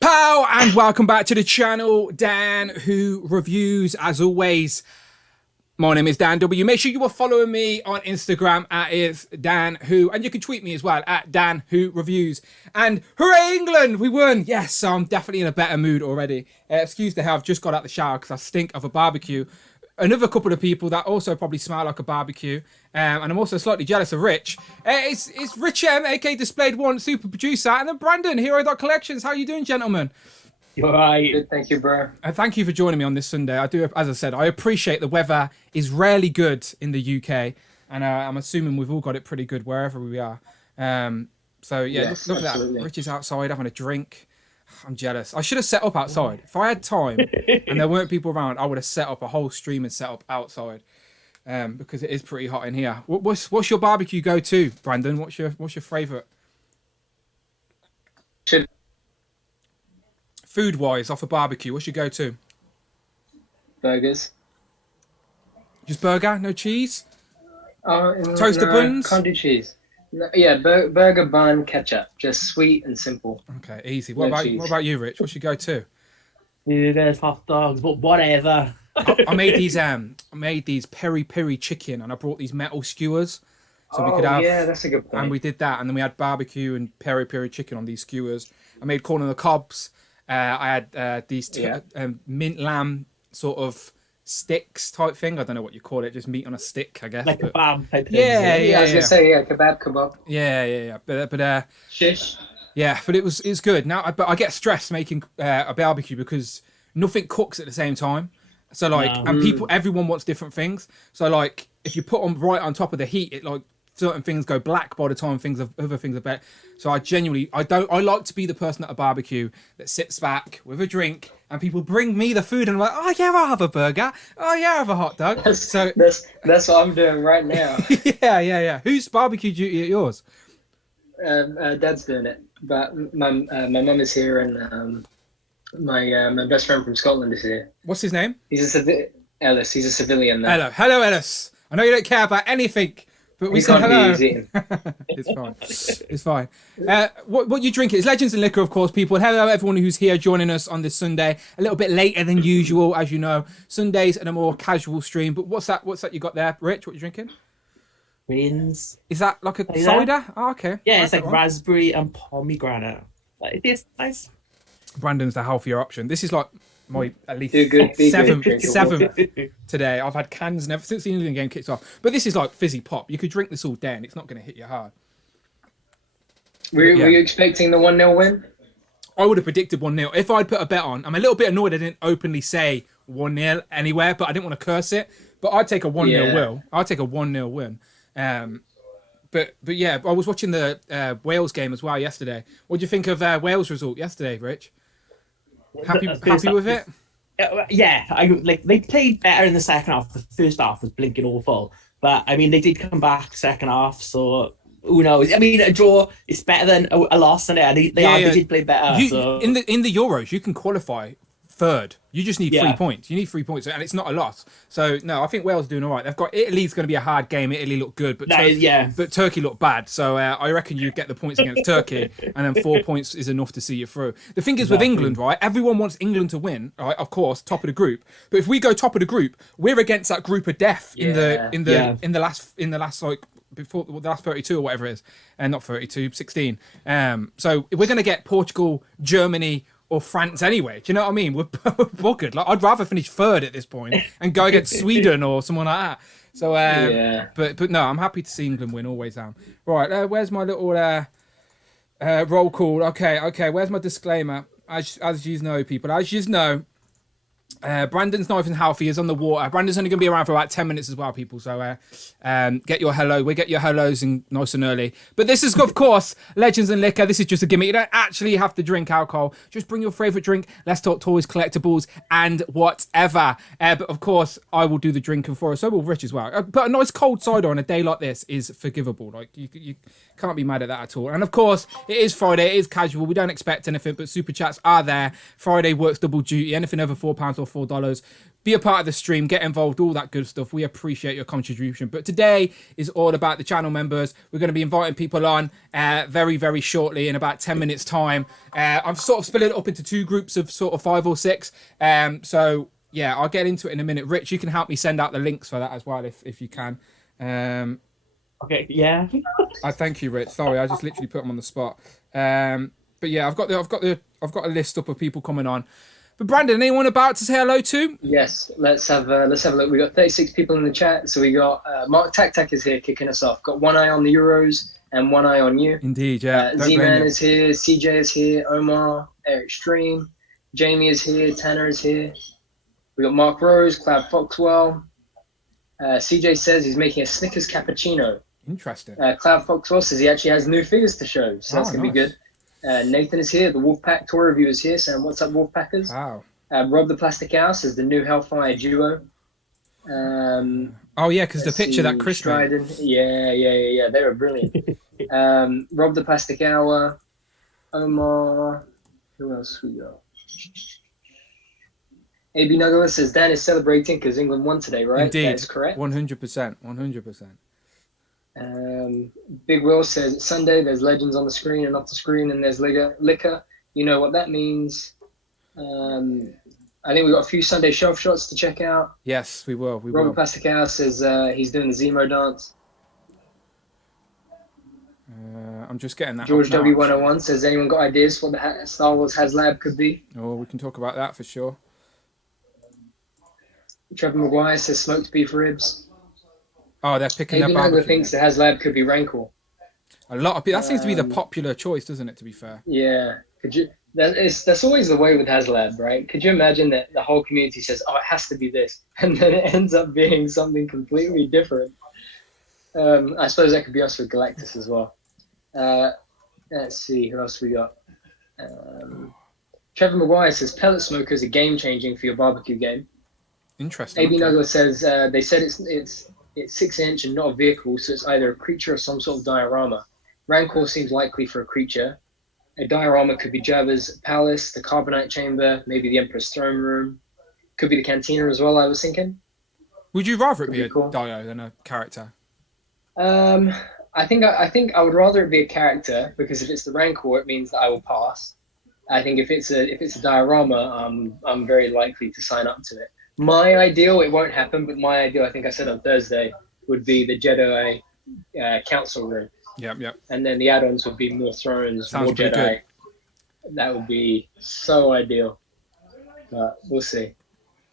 Pow, and welcome back to the channel, Dan Who Reviews. As always, my name is Dan W. Make sure you are following me on Instagram at it's Dan Who, and you can tweet me as well at Dan Who Reviews. And hooray, England, we won! Yes, so I'm definitely in a better mood already. Excuse the hell, I've just got out the shower because I stink of a barbecue. Another couple of people that also probably smell like a barbecue, and I'm also slightly jealous of Rich. It's Rich M, aka Displayed One, super producer, and then Brandon, Hero.Collections. How are you doing, gentlemen? You're right. Good, thank you, bro. Thank you for joining me on this Sunday. I do, as I said, I appreciate the weather is rarely good in the UK, and I'm assuming we've all got it pretty good wherever we are. So yeah, Yes, look at absolutely. that. Rich is outside having a drink. I'm jealous. I should have set up outside. If I had time and there weren't people around, I would have set up a whole stream and set up outside, because it is pretty hot in here. What's your barbecue go-to, Brandon? What's your favourite? Food-wise, off a barbecue, what's your go-to? Burgers. Just burger, no cheese? Toaster Toaster buns? Can't do cheese. No, yeah, burger, bun, ketchup. Just sweet and simple. Okay, easy. What No cheese. about you, Rich? What's your go-to? Burgers, hot dogs, but whatever. I made these peri-peri chicken, and I brought these metal skewers. So we could have, yeah, that's a good point. and we did that, and then we had barbecue and peri-peri chicken on these skewers. I made corn on the cobs. I had these mint lamb sort of sticks type thing. I don't know what you call it, just meat on a stick, I guess. Like a bam type thing. yeah, I was gonna say, yeah, kebab. Yeah. But Shish. yeah, but it's good. Now, but I get stressed making a barbecue because nothing cooks at the same time. So like, No. and everyone wants different things. So like, if you put them right on top of the heat, it like certain things go black by the time other things are better. So I like to be the person at a barbecue that sits back with a drink and people bring me the food and I'm like, oh yeah, I'll have a burger. Oh yeah, I'll have a hot dog. That's what I'm doing right now. yeah. Whose barbecue duty at yours? Dad's doing it, but my mum is here, and my best friend from Scotland is here. What's his name? Ellis. He's a civilian now. Hello, Ellis. I know you don't care about anything, but we He said can't hello. be eating. It's fine. What you drink? It's Legends and Liquor, of course, people. Hello, everyone who's here joining us on this Sunday. A little bit later than usual, as you know. Sundays and a more casual stream. But what's that you got there, Rich? What you drinking? Rains. Is that like a Is cider? that? Oh, okay. Yeah, it's That's like all right. raspberry and pomegranate. Like, it tastes nice. Brandon's the healthier option. This is like my at least Be good, seventh drink your water. today. I've had cans never since the England game kicked off. But this is like fizzy pop. You could drink this all day and it's not going to hit you hard. Were you expecting the 1-0 win? I would have predicted 1-0. If I'd put a bet on, I'm a little bit annoyed I didn't openly say 1-0 anywhere, but I didn't want to curse it. But I'd take a 1-0 win. I'd take a 1-0 win. But yeah, I was watching the Wales game as well yesterday. What do you think of Wales' result yesterday, Rich? Happy with it? Yeah, they played better in the second half. The first half was blinking awful, but I mean they did come back second half. So who knows? I mean, a draw is better than a loss, and they did play better. In the Euros, you can qualify third. You just need 3 points. You need 3 points, and it's not a loss. So no, I think Wales are doing all right. They've got Italy's going to be a hard game. Italy looked good, but but Turkey looked bad. So I reckon you get the points against Turkey, and then 4 points is enough to see you through. The thing is with England, right? Everyone wants England to win, right? Of course, top of the group. But if we go top of the group, we're against that group of death in the last like before the last 32 or whatever it is, and not 32, 16. So we're going to get Portugal, Germany, or France anyway. Do you know what I mean? We're buggered. Like, I'd rather finish third at this point and go against Sweden or someone like that. So, but no, I'm happy to see England win. Always am. Right, where's my little roll call? Okay. Where's my disclaimer? As you know, people, as you know, Brandon's nice and healthy, is on the water. Brandon's only going to be around for about 10 minutes as well, people. So get your hello. We get your hellos in nice and early. But this is, of course, Legends and Liquor. This is just a gimmick. You don't actually have to drink alcohol. Just bring your favourite drink. Let's talk toys, collectibles, and whatever. But, of course, I will do the drinking for us. So will Rich as well. But a nice cold cider on a day like this is forgivable. Like, you can't be mad at that at all. And, of course, it is Friday. It is casual. We don't expect anything, but super chats are there. Friday works double duty. Anything over £4 or $4. Be a part of the stream, get involved, all that good stuff. We appreciate your contribution. But today is all about the channel members. We're going to be inviting people on very, very shortly in about 10 minutes time. I'm sort of splitting it up into 2 groups of sort of 5 or 6. So yeah, I'll get into it in a minute. Rich, you can help me send out the links for that as well if you can. Okay, yeah. I thank you, Rich. Sorry, I just literally put them on the spot. But yeah, I've got a list up of people coming on. But Brandon, anyone about to say hello to? Yes, let's have a look. We got 36 people in the chat. So we got Mark Tak is here kicking us off. Got one eye on the Euros and one eye on you. Indeed, yeah. Z-Man is here. CJ is here. Omar, Eric Stream, Jamie is here. Tanner is here. We got Mark Rose, Cloud Foxwell. CJ says he's making a Snickers cappuccino. Interesting. Cloud Foxwell says he actually has new figures to show, so that's going to be good. Nathan is here. The Wolfpack tour review is here, saying, what's up, Wolfpackers? Wow. Rob the Plastic House is the new Hellfire duo. Oh, yeah, because the picture that Chris made. Yeah. They were brilliant. Rob the Plastic Hour. Omar. Who else we got? AB Nuggles says Dan is celebrating because England won today, right? Indeed. That's correct. 100%. 100%. Big Will says it's Sunday. There's legends on the screen and off the screen, and there's liquor. You know what that means. I think we've got a few Sunday shelf shots to check out. Yes, we will. Robert Plastical says he's doing the Zemo dance. I'm just getting that. George W101 says, anyone got ideas for what the Star Wars HasLab could be? Oh, we can talk about that for sure. Trevor Maguire says smoked beef ribs. Oh, they're picking up. Maybe thinks the HasLab could be Rancor. A lot of people. That seems to be the popular choice, doesn't it? To be fair. Yeah. Could you? That's always the way with HasLab, right? Could you imagine that the whole community says, "Oh, it has to be this," and then it ends up being something completely different? I suppose that could be us with Galactus as well. Let's see who else we got. Trevor Maguire says pellet smokers are game changing for your barbecue game. Interesting. AB Nugget says they said it's 6-inch and not a vehicle, so it's either a creature or some sort of diorama. Rancor seems likely for a creature. A diorama could be Jabba's palace, the carbonite chamber, maybe the Emperor's throne room. Could be the cantina as well, I was thinking. Would you rather it be a dio than a character? I think I would rather it be a character, because if it's the Rancor, it means that I will pass. I think if it's a diorama, I'm very likely to sign up to it. My ideal, it won't happen, but my ideal, I think I said on Thursday, would be the Jedi council room. Yep. And then the add-ons would be more thrones, Sounds more Jedi. good. That would be so ideal. But we'll see.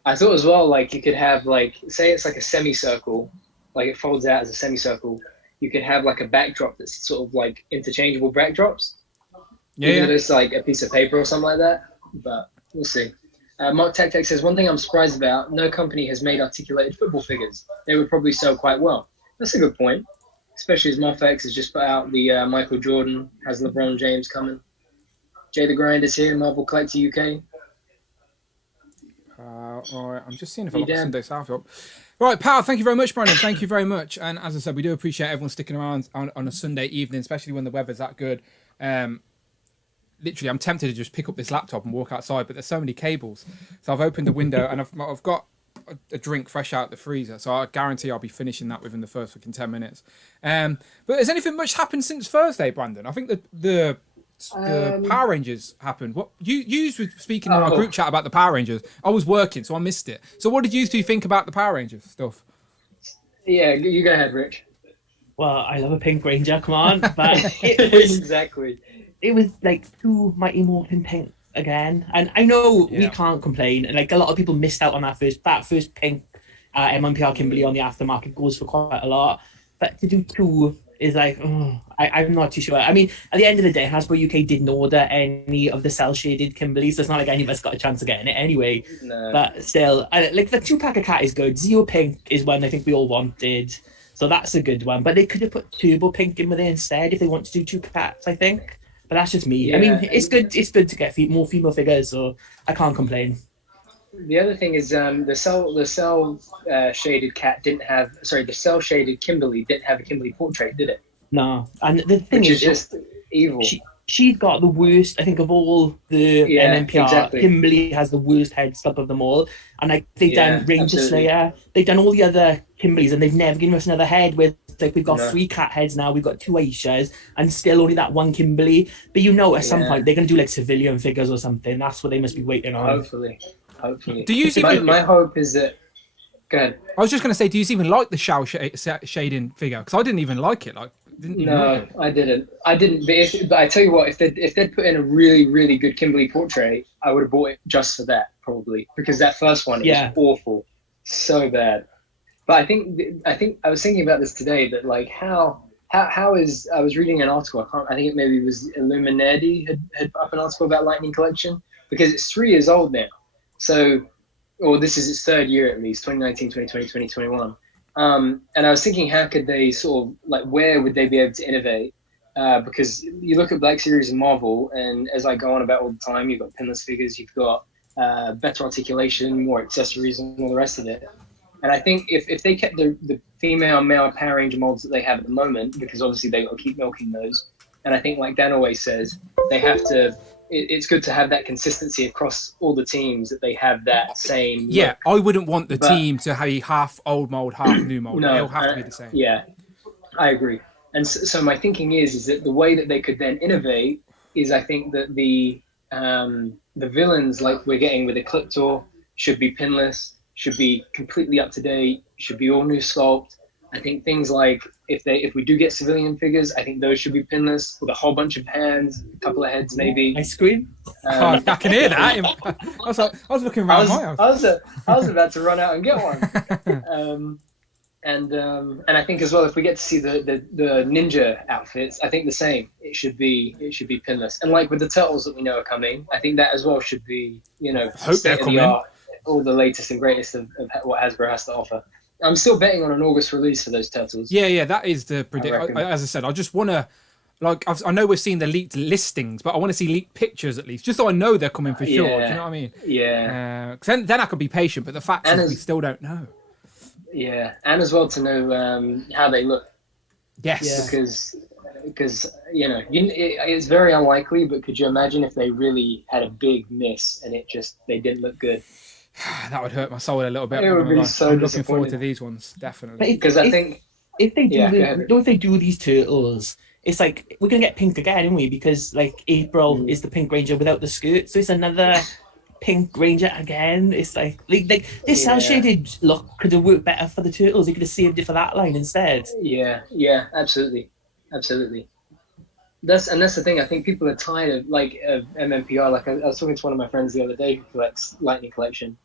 I thought as well, like you could have say it's like a semicircle, like it folds out as a semicircle. You could have like a backdrop that's sort of like interchangeable backdrops. Yeah. It's like a piece of paper or something like that. But we'll see. Mark Tactec says, one thing I'm surprised about, no company has made articulated football figures. They would probably sell quite well. That's a good point. Especially as Morphex has just put out the Michael Jordan, has LeBron James coming. Jay the Grind is here, Marvel Collector UK. All right, I'm just seeing if I've got Sunday South up. Right, pal, thank you very much, Brandon. Thank you very much. And as I said, we do appreciate everyone sticking around on a Sunday evening, especially when the weather's that good. Literally, I'm tempted to just pick up this laptop and walk outside, but there's so many cables. So I've opened the window and I've got a drink fresh out the freezer. So I guarantee I'll be finishing that within the first fucking 10 minutes. But has anything much happened since Thursday, Brandon? I think the Power Rangers happened. What you were speaking in our group chat about the Power Rangers. I was working, so I missed it. So what did you two think about the Power Rangers stuff? Yeah, you go ahead, Rich. Well, I love a Pink Ranger, come on. But it was, exactly. It was like two Mighty Morphin Pink again. And I know we can't complain. And like a lot of people missed out on that first Pink MMPR Kimberly on the aftermarket goes for quite a lot. But to do two is like, I'm not too sure. I mean, at the end of the day, Hasbro UK didn't order any of the cell-shaded Kimberly, so it's not like any of us got a chance of getting it anyway. No. But still, like the two-pack of cat is good. Zeo Pink is one I think we all wanted. So that's a good one. But they could have put Turbo Pink in with it instead if they want to do two cats, I think. But that's just me. Yeah. I mean, it's good to get more female figures, so I can't complain. The other thing is the cell shaded cat didn't have. Sorry, the cell shaded Kimberly didn't have a Kimberly portrait, did it? No, and the thing is just evil. she's got the worst, I think, of all the MMPR. Exactly. Kimberly has the worst head sculpt of them all. And like they've done Ranger Slayer, they've done all the other Kimberlys, and they've never given us another head. With like we've got 3 cat heads now, we've got 2 Aishas, and still only that 1 Kimberly. But at some point they're gonna do like civilian figures or something. That's what they must be waiting on. Hopefully. Do you even? My hope is that. Go ahead. I was just gonna say, do you even like the shell shading figure? Because I didn't even like it. Like. No, I didn't. But I tell you what, if they'd put in a really, really good Kimberly portrait, I would have bought it just for that, probably, because that first one is awful, so bad. But I think I was thinking about this today, that like how is, I was reading an article. I think it maybe was Illuminati had put up an article about Lightning Collection, because it's 3 years old now. So, or this is its 3rd year at least, 2019, 2020, 2021. And I was thinking, how could they sort of, like, where would they be able to innovate? Because you look at Black Series and Marvel, and as I go on about all the time, you've got pinless figures, you've got better articulation, more accessories, and all the rest of it. And I think if they kept the female and male Power Ranger molds that they have at the moment, because obviously they've got to keep milking those, and I think, like Dan always says, they have to. It's good to have that consistency across all the teams, that they have that same look. Yeah, I wouldn't want the team to have half old mold, half new mold. No, they'll have to be the same. Yeah, I agree. And so my thinking is that the way that they could then innovate is, I think that the villains, like we're getting with Ecliptor, should be pinless, should be completely up to date, should be all new sculpt. I think things like, if we do get civilian figures, I think those should be pinless with a whole bunch of hands, a couple of heads maybe. Ice cream? I can hear that. I was looking around my house. I was about to run out and get one. And I think as well, if we get to see the ninja outfits, I think the same. It should be pinless. And like with the turtles that we know are coming, I think that as well should be, hope they're coming. All the latest and greatest of what Hasbro has to offer. I'm still betting on an August release for those turtles. Yeah, that is the prediction. As I said, I just want to, like, I know we're seeing the leaked listings, but I want to see leaked pictures at least, just so I know they're coming for sure. Do you know what I mean? Yeah. Then I could be patient, but the fact is we still don't know. Yeah, and as well to know how they look. Yes. Because it's very unlikely, but could you imagine if they really had a big miss and they didn't look good? That would hurt my soul a little bit. It would be so I'm looking forward to these ones, definitely. Because I think if they do, if they do these turtles, it's like we're gonna get pink again, aren't we? Because like April is the Pink Ranger without the skirt, so it's another Pink Ranger again. It's like this cell shaded look could have worked better for the turtles. They could have saved it for that line instead. Yeah, absolutely. That's the thing. I think people are tired of MMPR. Like I was talking to one of my friends the other day who collects Lightning Collection,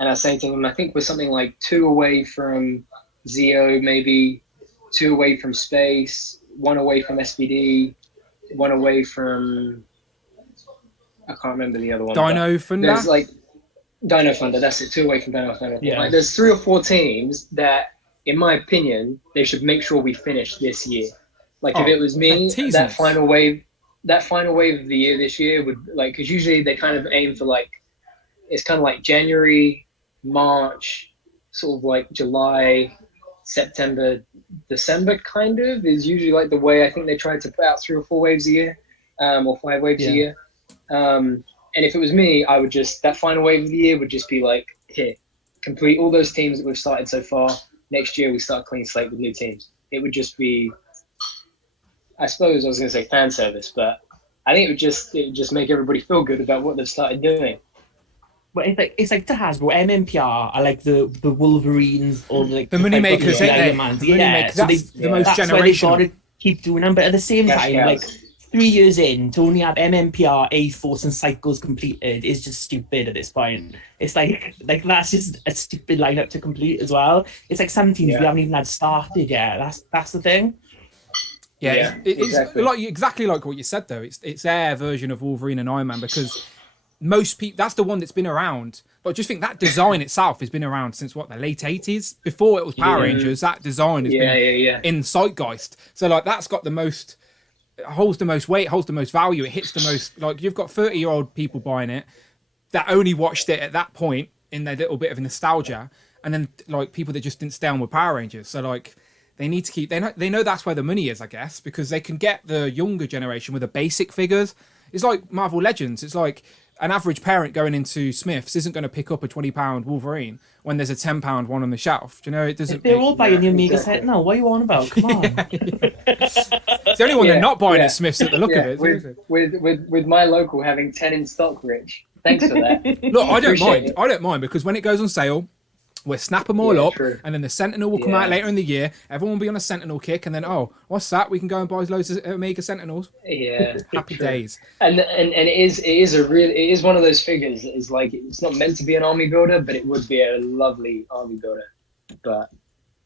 and I was saying to him, I think we're something like 2 away from Zeo, maybe 2 away from Space, 1 away from SPD, 1 away from, I can't remember the other one. Dino Thunder? There's Dino Thunder, that's it, 2 away from Dino Thunder. Yeah. There's 3 or 4 teams that, in my opinion, they should make sure we finish this year. If it was me, that final wave of the year this year would, because usually they kind of aim for it's kind of like January, March, sort of July, September, December kind of is usually the way I think they try to put out 3 or 4 waves a year, or 5 waves a year. And if it was me, I would that final wave of the year would just be here, complete all those teams that we've started so far. Next year we start a clean slate with new teams. It would just be, I suppose I was going to say fan service, but I think it would just make everybody feel good about what they've started doing. But it's like to Hasbro, MMPR are like the Wolverines or the money makers, Iron Man. Yeah, so that's the most generational. That's why they've got to keep doing them. But at the same time, 3 years in, to only have MMPR, A-Force, and Cycles completed is just stupid at this point. It's like that's just a stupid lineup to complete as well. It's like some teams we haven't even had started yet. That's the thing. Yeah, it's exactly like what you said though. It's their version of Wolverine and Iron Man, because most people, that's the one that's been around. But I just think that design itself has been around since the late 80s. Before it was Power Rangers, that design has been in zeitgeist. So that's got the most, holds the most weight, holds the most value. It hits the most, you've got 30-year-old people buying it that only watched it at that point in their little bit of nostalgia, and then people that just didn't stay on with Power Rangers. So they need to keep. They know that's where the money is, I guess, because they can get the younger generation with the basic figures. It's like Marvel Legends. It's like an average parent going into Smith's isn't going to pick up a £20 Wolverine when there's a £10 one on the shelf. Do you know, it doesn't. They're all buying the Omega set now. What are you on about? Come on. It's the only one they're not buying at Smith's at the look of it. With my local having 10 in stock, Rich. Thanks for that. Look, I don't mind. I don't mind because when it goes on sale, we'll snap them all up, and then the Sentinel will come out later in the year. Everyone will be on a Sentinel kick, and then what's that? We can go and buy loads of Omega Sentinels. Yeah, happy days. And it is one of those figures that is like, it's not meant to be an army builder, but it would be a lovely army builder. But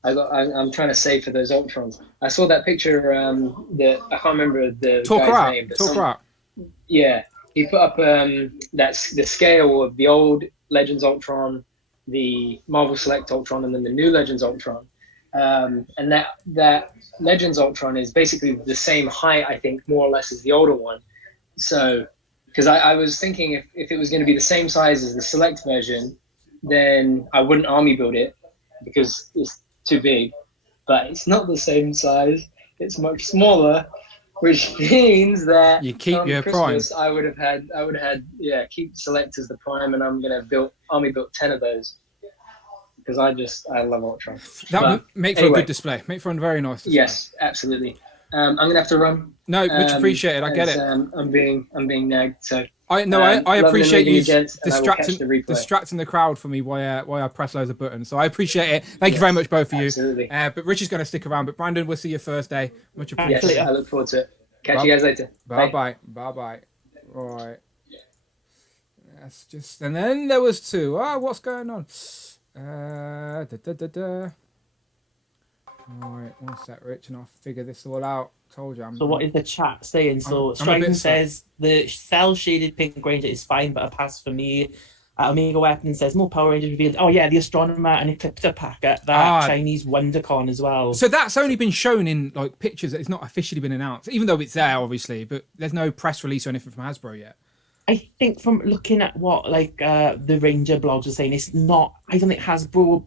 I'm trying to save for those Ultrons. I saw that picture that I can't remember the guy's name. Talk out. Yeah, he put up that's the scale of the old Legends Ultron, the Marvel Select Ultron, and then the new Legends Ultron, and that Legends Ultron is basically the same height, I think, more or less, as the older one. So, because I was thinking if it was going to be the same size as the Select version, then I wouldn't army build it because it's too big. But it's not the same size; it's much smaller, which means that you keep your Christmas, prime. I would have had keep Select as the prime, and I'm gonna army build 10 of those because I love Ultron. That would make for a good display. Make for a very nice display. Yes, absolutely. I'm gonna have to run. No, much appreciated. I get it. I'm being nagged. So I appreciate you distracting the crowd for me while I press loads of buttons. So I appreciate it. Thank you very much, both of you. Absolutely. But Rich is going to stick around. But Brandon, we'll see you Thursday. Much appreciated. Yes, I look forward to it. Catch you guys later. Bye. Right. That's just. And then there was two. What's going on? Alright, one sec, Rich, and I'll figure this all out. Told you. What is the chat saying? So Striking says the cell shaded Pink Ranger is fine, but a pass for me. Omega Weapon says more Power Rangers revealed. Oh yeah, the Astronomer and Ecliptor pack at that Chinese WonderCon as well. So that's only been shown in like pictures. It's not officially been announced, even though it's there, obviously. But there's no press release or anything from Hasbro yet. I think from looking at what the Ranger blogs are saying, it's not. I don't think Hasbro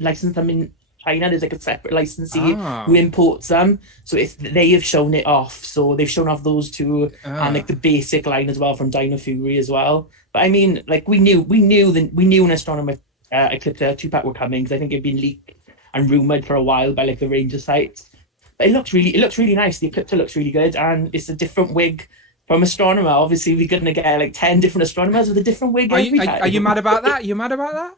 licensed them in China. There's like a separate licensee who imports them. So they have shown it off. So they've shown off those two and like the basic line as well from Dino Fury as well. But I mean, like we knew an Astronomer Ecliptor 2-pack were coming because I think it'd been leaked and rumored for a while by like the Ranger sites. But it looks really nice. The Ecliptor looks really good, and it's a different wig from Astronomer. Obviously, we're gonna get like 10 different Astronomers with a different wig. Are you mad about that? You mad about that?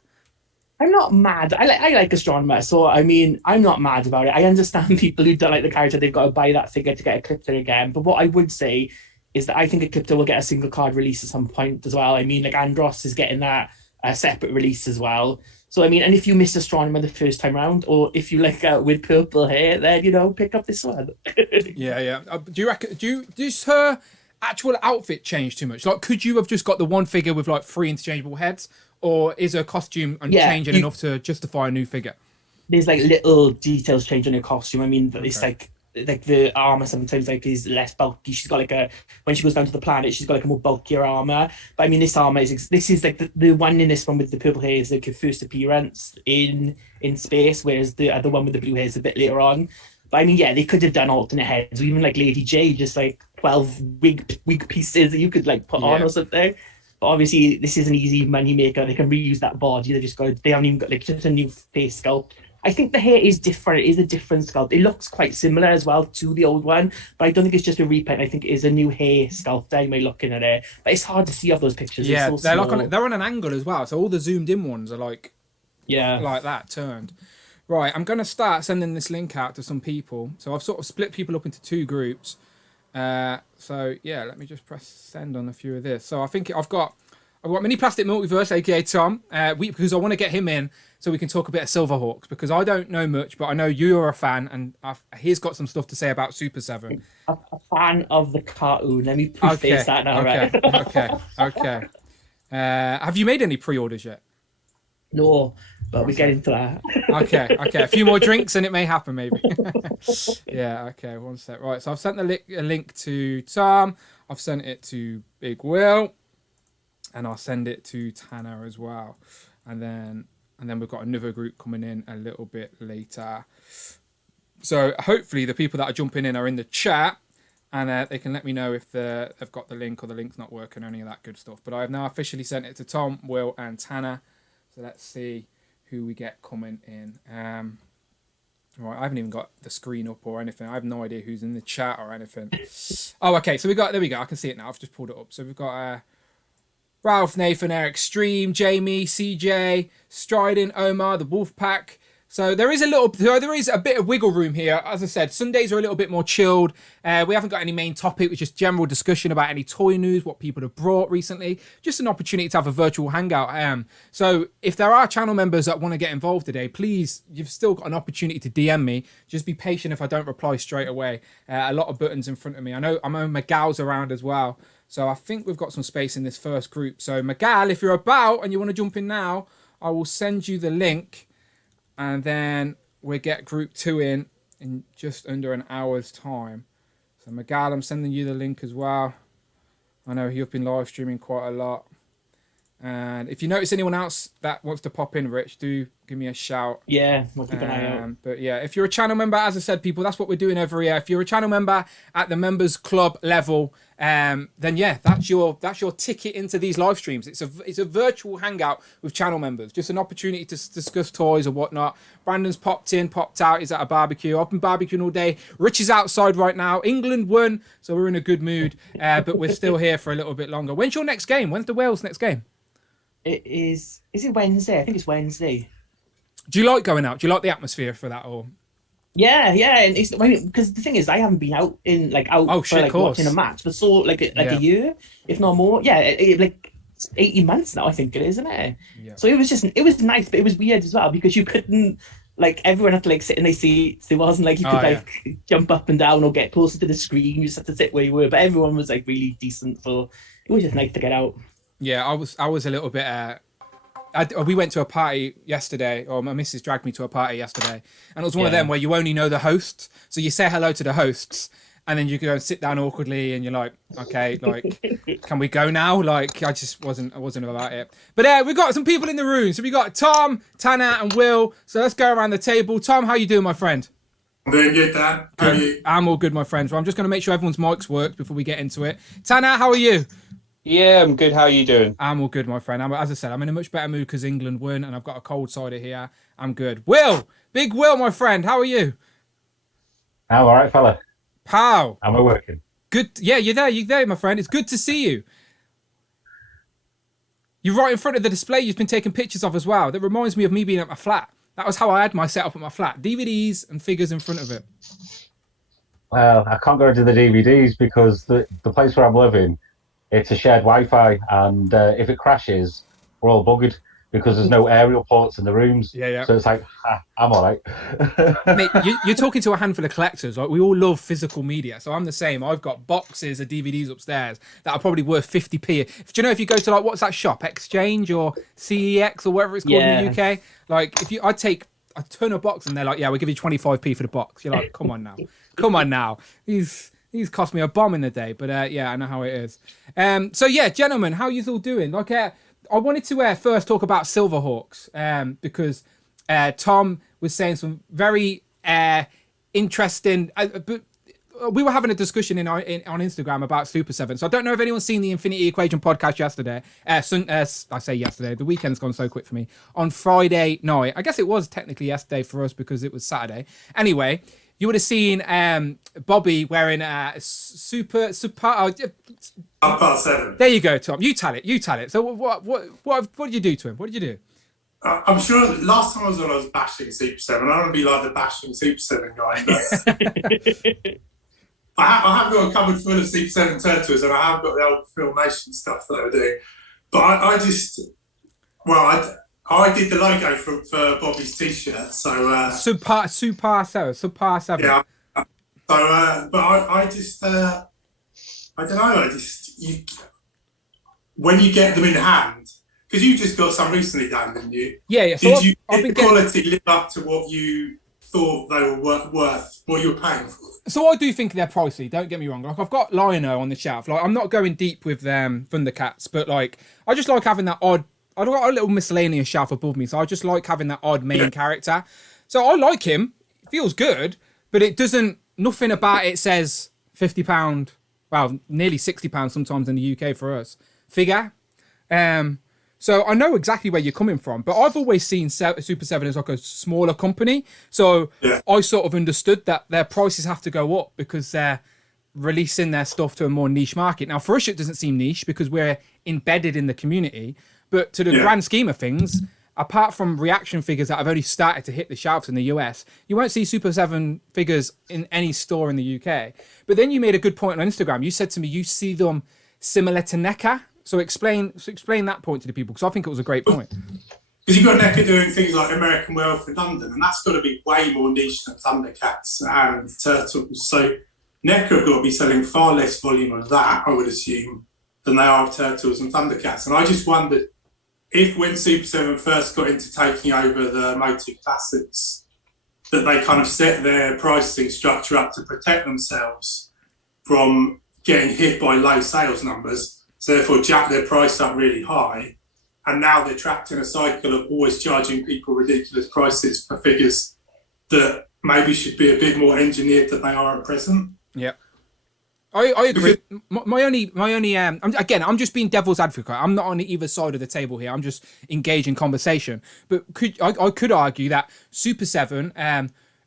I'm not mad. I like Astronomer, so I mean, I'm not mad about it. I understand people who don't like the character, they've got to buy that figure to get Ecliptor again. But what I would say is that I think Ecliptor will get a single card release at some point as well. I mean, like Andros is getting that separate release as well. So I mean, and if you missed Astronomer the first time round, or if you like with purple hair, then pick up this one. Yeah. Do you reckon? Does her actual outfit change too much? Like, could you have just got the one figure with like 3 interchangeable heads? Or is her costume changing enough to justify a new figure? There's like little details change on her costume. I mean, it's like the armor sometimes like is less bulky. She's got like when she goes down to the planet, she's got like a more bulkier armor. But I mean, this armor is like the one in this one with the purple hair is like her first appearance in space, whereas the other one with the blue hair is a bit later on. But I mean, yeah, they could have done alternate heads, or even like Lady J, just like 12 wig pieces that you could like put on or something. But obviously, this is an easy money maker. They can reuse that body. They haven't even got like just a new face sculpt. I think the hair is different. It is a different sculpt. It looks quite similar as well to the old one, but I don't think it's just a repaint. I think it is a new hair sculpt. Anyway, looking at it, but it's hard to see off those pictures. Yeah, they're on an angle as well. So all the zoomed in ones are like that turned. Right, I'm gonna start sending this link out to some people. So I've sort of split people up into 2 groups. So yeah, let me just press send on a few of this. So I think I've got Mini Plastic Multiverse, aka Tom, because I want to get him in so we can talk a bit of Silverhawks, because I don't know much, but I know you're a fan, and he's got some stuff to say about Super7. A fan of the cartoon. Let me preface that now, right? Okay. Have you made any pre-orders yet? No, but we get into that. Okay. A few more drinks and it may happen, maybe. Yeah, okay, one sec. Right, so I've sent a link to Tom. I've sent it to Big Will. And I'll send it to Tanner as well. And then we've got another group coming in a little bit later. So hopefully the people that are jumping in are in the chat, and they can let me know if they've got the link or the link's not working or any of that good stuff. But I have now officially sent it to Tom, Will, and Tanner. So let's see who we get coming in. Right, I haven't even got the screen up or anything. I have no idea who's in the chat or anything. Oh, okay. So there we go. I can see it now. I've just pulled it up. So we've got Ralph, Nathan, Eric, Stream, Jamie, CJ, Striding, Omar, the Wolfpack. So there is a bit of wiggle room here. As I said, Sundays are a little bit more chilled. We haven't got any main topic, which is general discussion about any toy news, what people have brought recently. Just an opportunity to have a virtual hangout. So if there are channel members that want to get involved today, please, you've still got an opportunity to DM me. Just be patient if I don't reply straight away. A lot of buttons in front of me. I know Miguel's around as well. So I think we've got some space in this first group. So Miguel, if you're about and you want to jump in now, I will send you the link. And then we'll get group 2 in just under an hour's time. So Miguel, I'm sending you the link as well. I know you've been live streaming quite a lot. And if you notice anyone else that wants to pop in, Rich, do give me a shout. Yeah, we'll keep an eye out. But yeah, if you're a channel member, as I said, people, that's what we're doing over here. If you're a channel member at the members club level, then yeah, that's your ticket into these live streams. It's a virtual hangout with channel members, just an opportunity to discuss toys or whatnot. Brandon's popped out. He's at a barbecue. I've been barbecuing all day. Rich is outside right now. England won, so we're in a good mood. But we're still here for a little bit longer. When's your next game? When's the Wales next game? It is. Is it Wednesday? I think it's Wednesday. Do you like going out? Do you like the atmosphere for that, or? Yeah, and it's because the thing is, I haven't been out for watching a match for so a year, if not more. Yeah, like 18 months now, I think it is, isn't it? Yeah. So it was nice, but it was weird as well because you couldn't everyone had to sit in their seats. There wasn't you could jump up and down or get closer to the screen. You just had to sit where you were, but everyone was really decent. So it was just nice to get out. Yeah, I was a little bit. We went to a party yesterday, or my missus dragged me to a party yesterday, and it was one of them where you only know the hosts, so you say hello to the hosts, and then you go and sit down awkwardly, and you're like, okay, can we go now? I wasn't about it. But we got some people in the room, so we got Tom, Tanner, and Will. So let's go around the table. Tom, how you doing, my friend? I'm doing good, Dan. How are you? I'm all good, my friend. So I'm just going to make sure everyone's mics work before we get into it. Tanner, how are you? Yeah, I'm good. How are you doing? I'm all good, my friend. As I said, I'm in a much better mood because England won and I've got a cold cider here. I'm good. Will, big Will, my friend, how are you? I'm all right, fella. Pal. Am I working? Good. Yeah, you're there, my friend. It's good to see you. You're right in front of the display you've been taking pictures of as well. That reminds me of me being at my flat. That was how I had my setup at my flat. DVDs and figures in front of it. Well, I can't go into the DVDs because the place where I'm living, it's a shared Wi-Fi, and if it crashes, we're all buggered because there's no aerial ports in the rooms. Yeah. So it's I'm all right. Mate, you're talking to a handful of collectors. We all love physical media, so I'm the same. I've got boxes of DVDs upstairs that are probably worth 50p. Do you know if you go to what's that shop, Exchange or CEX or whatever it's called in the UK? I'd take a ton of box and they're like, yeah, we'll give you 25p for the box. You're like, come on now. He's cost me a bomb in the day, but I know how it is. So yeah, gentlemen, how you all doing? I wanted to first talk about Silverhawks because Tom was saying some very interesting. But we were having a discussion on Instagram about Super7. So I don't know if anyone's seen the Infinity Equation podcast yesterday. I say yesterday. The weekend's gone so quick for me. On Friday night, I guess it was technically yesterday for us because it was Saturday. Anyway. You would have seen Bobby wearing a Super. Super7. There you go, Tom. You tell it. So what did you do to him? What did you do? I'm sure last time I was bashing Super7. I don't want to be like the bashing Super7 guy. But I have got a cupboard full of Super7 turtles, and I have got the old Filmation stuff that I were doing. But I did the logo for Bobby's t-shirt, so Super 7. Yeah. So, but I don't know. When you get them in hand, because you just got some recently done, didn't you? Yeah. So did the quality live up to what you thought they were worth, what you were paying for? So I do think they're pricey. Don't get me wrong. I've got Lion-O on the shelf. I'm not going deep with Thundercats, but I just like having that odd. I've got a little miscellaneous shelf above me, so I just like having that odd main character. So I like him. Feels good. But it doesn't. Nothing about it says £50. Well, nearly £60 sometimes in the UK for us. Figure. So I know exactly where you're coming from, but I've always seen Super 7 as like a smaller company. So I sort of understood that their prices have to go up because they're releasing their stuff to a more niche market. Now, for us, it doesn't seem niche because we're embedded in the community. But to the grand scheme of things, apart from reaction figures that have only started to hit the shelves in the US, you won't see Super 7 figures in any store in the UK. But then you made a good point on Instagram. You said to me you see them similar to NECA. So explain that point to the people, because I think it was a great point. Because you've got NECA doing things like American Werewolf in London, and that's got to be way more niche than Thundercats and Turtles. So NECA have got to be selling far less volume of that, I would assume, than they are of Turtles and Thundercats. And I just wondered if when Super 7 first got into taking over the Motu Classics, that they kind of set their pricing structure up to protect themselves from getting hit by low sales numbers. So therefore jack their price up really high, and now they're trapped in a cycle of always charging people ridiculous prices for figures that maybe should be a bit more engineered than they are at present. Yeah, I agree. My only I'm just being devil's advocate. I'm not on either side of the table here. I'm just engaging conversation. But I could argue that Super 7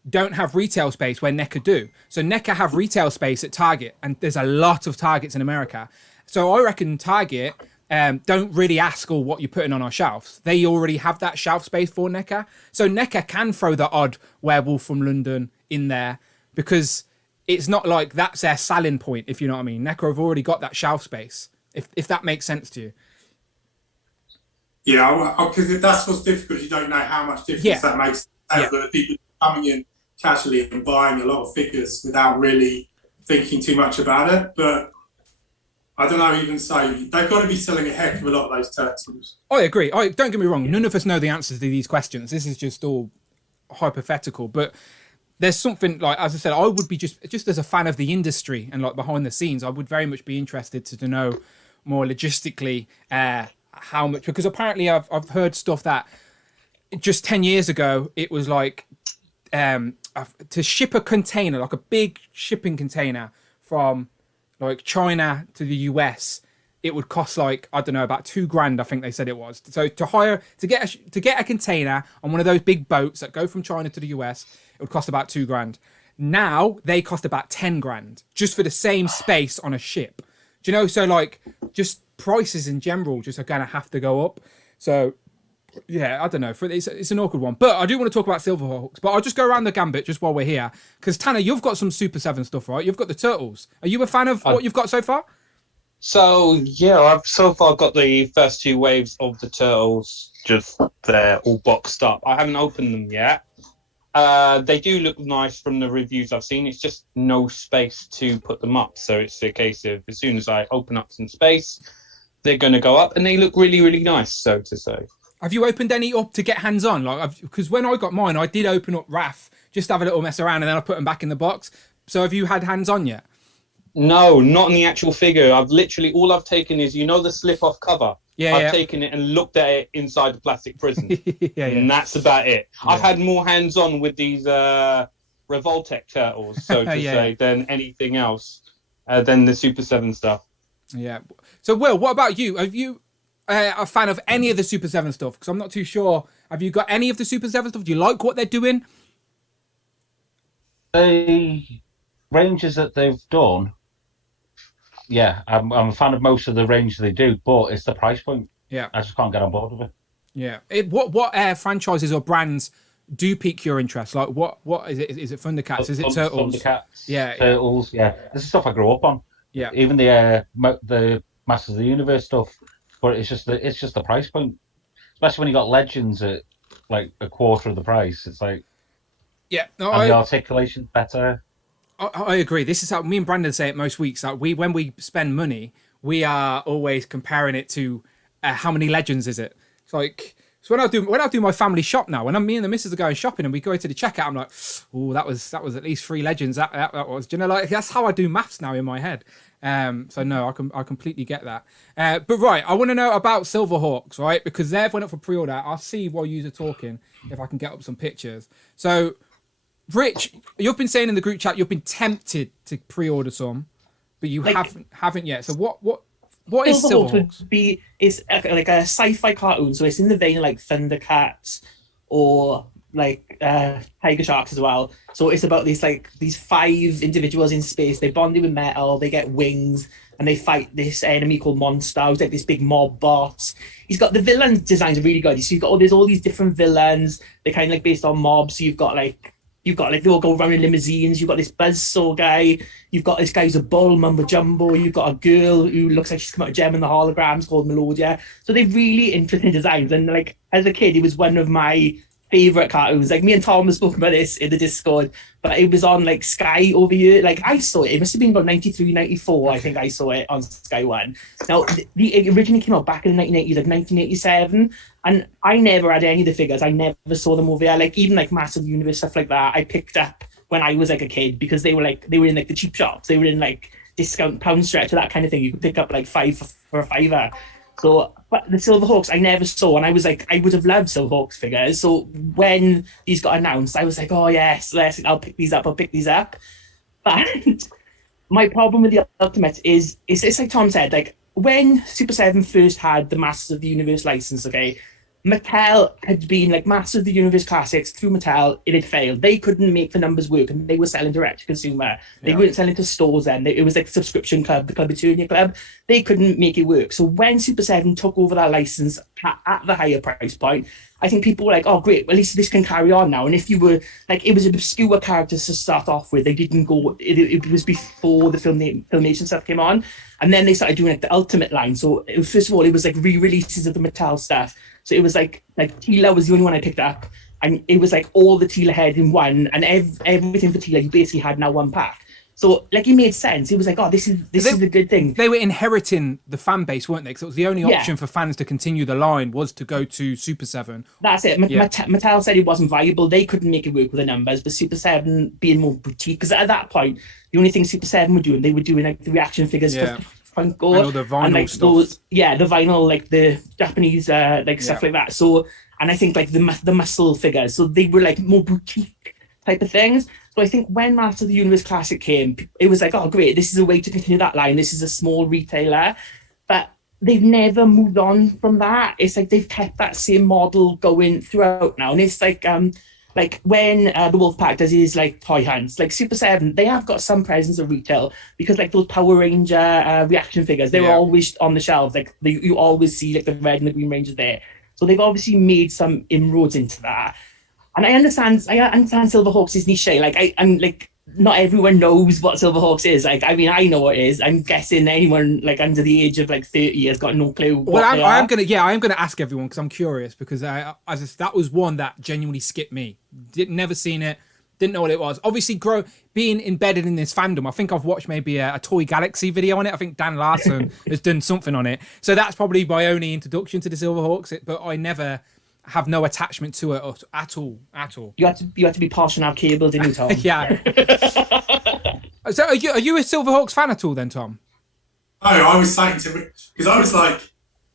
don't have retail space where NECA do. So NECA have retail space at Target, and there's a lot of Targets in America. So I reckon Target don't really ask what you're putting on our shelves. They already have that shelf space for NECA. So NECA can throw the odd werewolf from London in there because it's not like that's their selling point, if you know what I mean. NECA have already got that shelf space, if that makes sense to you. Yeah, because that's what's difficult. You don't know how much difference that makes. The people coming in casually and buying a lot of figures without really thinking too much about it. But I don't know, even so, they've got to be selling a heck of a lot of those Turtles. I agree. Don't get me wrong. None of us know the answers to these questions. This is just all hypothetical. But there's something, like, as I said, I would be just as a fan of the industry and like behind the scenes, I would very much be interested to know more logistically how much, because apparently I've heard stuff that just 10 years ago, it was like to ship a container, like a big shipping container from like China to the US, it would cost like, I don't know, about $2,000. I think they said it was. So to get a container on one of those big boats that go from China to the US, it would cost about $2,000. Now they cost about $10,000 just for the same space on a ship. Do you know? So like, just prices in general just are gonna have to go up. So yeah, I don't know. It's an awkward one. But I do want to talk about Silverhawks. But I'll just go around the gambit just while we're here. Because, Tanner, you've got some Super 7 stuff, right? You've got the Turtles. Are you a fan of what you've got so far? So, yeah, I've so far got the first two waves of the Turtles just there, all boxed up. I haven't opened them yet. They do look nice from the reviews I've seen. It's just no space to put them up. So it's a case of as soon as I open up some space, they're going to go up. And they look really, really nice, so to say. Have you opened any up to get hands on? Like, because when I got mine, I did open up Rafa, just have a little mess around, and then I put them back in the box. So have you had hands on yet? No, not in the actual figure. All I've taken is, the slip off cover. I've taken it and looked at it inside the plastic prison. And that's about it. Yeah. I've had more hands on with these Revoltech Turtles, so to say, than anything else, than the Super 7 stuff. Yeah. So, Will, what about you? Have you a fan of any of the Super 7 stuff? Because I'm not too sure. Have you got any of the Super 7 stuff? Do you like what they're doing? The ranges that they've done, I'm a fan of most of the range they do, but it's the price point. Yeah, I just can't get on board with it. Yeah. What franchises or brands do pique your interest? Like, what is it? Is it Thundercats? Is it Turtles? Thundercats, yeah, Turtles. Yeah, this is stuff I grew up on. Yeah, even the Masters of the Universe stuff. But it's just the price point, especially when you got Legends at like a quarter of the price. It's like, the articulation's better. I agree. This is how me and Brandon say it most weeks. That when we spend money, we are always comparing it to how many Legends is it. It's like, so when I do my family shop now, when me and the missus are going shopping and we go to the checkout, I'm like, oh, that was at least 3 Legends. That was, do you know, like that's how I do maths now in my head. So no, I completely get that. But right, I want to know about Silverhawks, right? Because they've went up for pre-order. I'll see while you're talking if I can get up some pictures. So Rich, you've been saying in the group chat you've been tempted to pre-order some, but you haven't yet. So what is Silverhawks? It's like a sci-fi cartoon, so it's in the vein of like Thundercats or like Tiger Sharks as well. So it's about these 5 individuals in space. They bonded with metal, they get wings, and they fight this enemy called Monster, who's like this big mob boss. He's got the villain designs are really good. So there's all these different villains. They're kind of like based on mobs. So you've got they all go around in limousines. You've got this buzzsaw guy. You've got this guy who's a bull, Mumbo Jumbo. You've got a girl who looks like she's come out of Gem and the Holograms called Melodia. So they're really interesting designs. And like as a kid, it was one of my favorite cartoons. Like me and Tom have spoken about this in the Discord, but it was on like Sky over here. Like I saw it. It must have been about 93, 94. I think I saw it on Sky One. Now it originally came out back in the 1980s, like 1987, and I never had any of the figures. I never saw them over there. Like even like Master of the Universe stuff like that, I picked up when I was like a kid because they were in like the cheap shops. They were in like discount pound stretch or that kind of thing. You could pick up like 5 for a $5. So, but the Silverhawks I never saw, and I was like, I would have loved Silverhawks figures. So when these got announced, I was like, oh yes, I'll pick these up. But my problem with the Ultimates is it's like Tom said, like when Super7 first had the Masters of the Universe license, okay, Mattel had been like Masters of the Universe Classics through Mattel. It had failed. They couldn't make the numbers work, and they were selling direct to consumer. They weren't selling to stores then. It was like a subscription club, the Club Eternia Club. They couldn't make it work. So when Super7 took over that license at the higher price point, I think people were like, oh great, well, at least this can carry on now. And if you were like, it was obscure characters to start off with. They didn't go. It was before the Filmation stuff came on, and then they started doing like the Ultimate line. So first of all, it was like re-releases of the Mattel stuff. So it was like Tila was the only one I picked up, and it was like all the Tila heads in one, and everything for Tila you basically had now one pack. So like it made sense. It was like, oh, this is a good thing. They were inheriting the fan base, weren't they? Because it was the only option for fans to continue the line was to go to Super7. That's it. Mattel said it wasn't viable. They couldn't make it work with the numbers, but Super7 being more boutique, because at that point the only thing Super7 were doing, they were doing like the reaction figures. Funko and all the vinyl and like stuff. The vinyl, like the Japanese stuff like that. So, and I think like the muscle figures, so they were like more boutique type of things. So I think when Master of the Universe Classic came, it was like, oh great, this is a way to continue that line. This is a small retailer, but they've never moved on from that. It's like they've kept that same model going throughout now, and it's like when the Wolfpack does his like toy hunts, like Super7, they have got some presence of retail because like those Power Ranger reaction figures, they're always on the shelves. Like you always see like the red and the green Rangers there. So they've obviously made some inroads into that. And I understand Silverhawks' niche. Like I'm like, not everyone knows what Silverhawks is. Like, I mean, I know what it is. I'm guessing anyone like under the age of like 30 has got no clue. I am gonna ask everyone because I'm curious, because that was one that genuinely skipped me. Never seen it, didn't know what it was. Obviously, being embedded in this fandom, I think I've watched maybe a Toy Galaxy video on it. I think Dan Larson has done something on it. So that's probably my only introduction to the Silverhawks. But I never have no attachment to it at all. You had to be posh and have cable, didn't you, Tom? Yeah. So are you a Silverhawks fan at all then, Tom? Oh, I was saying because I was like,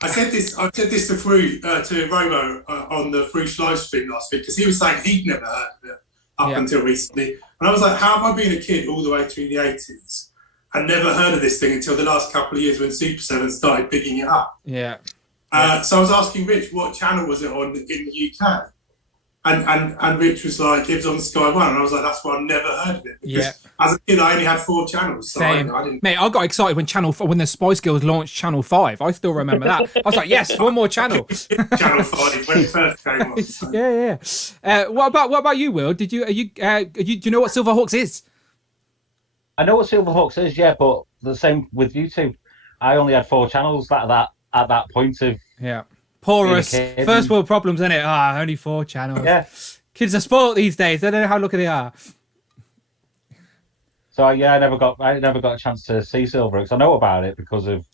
I said this to Robo on the Free live stream last week, because he was saying he'd never heard of it up until recently, and I was like, how have I been a kid all the way through the 80s and never heard of this thing until the last couple of years when Super7 started picking it up? Yeah. So I was asking Rich what channel was it on in the UK, and Rich was like, it was on Sky One, and I was like, that's why I've never heard of it, because as a kid I only had 4 channels. So Same. I didn't. Mate, I got excited when the Spice Girls launched Channel 5. I still remember that. I was like, yes, one more channel. Channel 5 when it first came on. So. Yeah. What about you, Will? Do you know what Silverhawks is? I know what Silverhawks is, yeah, but the same with YouTube. I only had 4 channels at that point of Poor us. First world problems, isn't it? Only 4 channels. Yeah. Kids are spoiled these days. They don't know how lucky they are. So I never got a chance to see Silverhawks. I know about it because of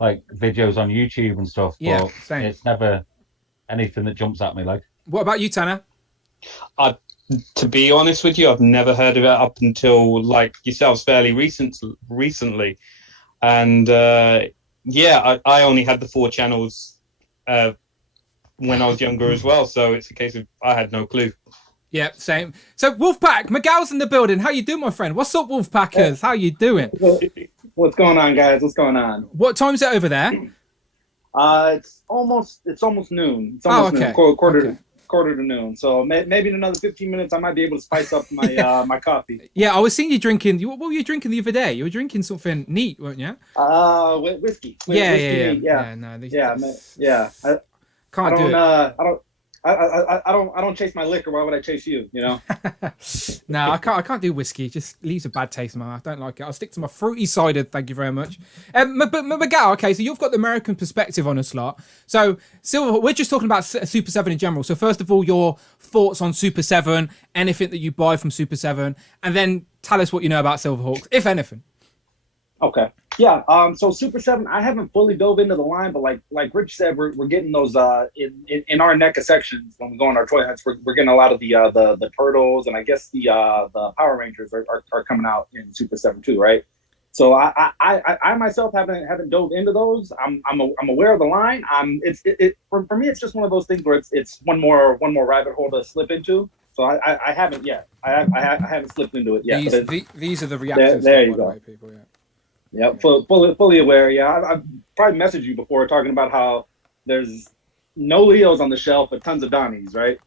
like videos on YouTube and stuff. But same. It's never anything that jumps at me. Like, what about you, Tanner? To be honest with you, I've never heard of it up until like yourselves fairly recently, and I only had the 4 channels when I was younger as well. So it's a case of I had no clue. Yeah, same. So Wolfpack, Miguel's in the building. How you doing, my friend? What's up, Wolfpackers? How you doing? What's going on, guys? What's going on? What time is it over there? It's almost noon. It's almost noon. Quarter to noon. So maybe in another 15 minutes, I might be able to spice up my my coffee. Yeah, I was seeing you drinking. What were you drinking the other day? You were drinking something neat, weren't you? Whiskey. Yeah. No, can't do it. I don't chase my liquor. Why would I chase you? You know? No, I can't do whiskey. It just leaves a bad taste in my mouth. I don't like it. I'll stick to my fruity cider. Thank you very much. But Miguel, okay, so you've got the American perspective on a slot. So Silverhawk, we're just talking about Super 7 in general. So first of all, your thoughts on Super 7, anything that you buy from Super 7, and then tell us what you know about Silverhawks, if anything. Okay. Yeah. So Super 7, I haven't fully dove into the line, but like Rich said, we're getting those in our NECA sections when we go on our toy hunts. We're getting a lot of the turtles, and I guess the Power Rangers are coming out in Super 7 too, right? So I myself haven't dove into those. I'm aware of the line. For me, it's just one of those things where it's one more rabbit hole to slip into. So I haven't yet. I haven't slipped into it yet. These are the reactions. There you go. People, yeah. Yeah, fully aware. Yeah, I've probably messaged you before talking about how there's no Leos on the shelf, but tons of Donnies, right?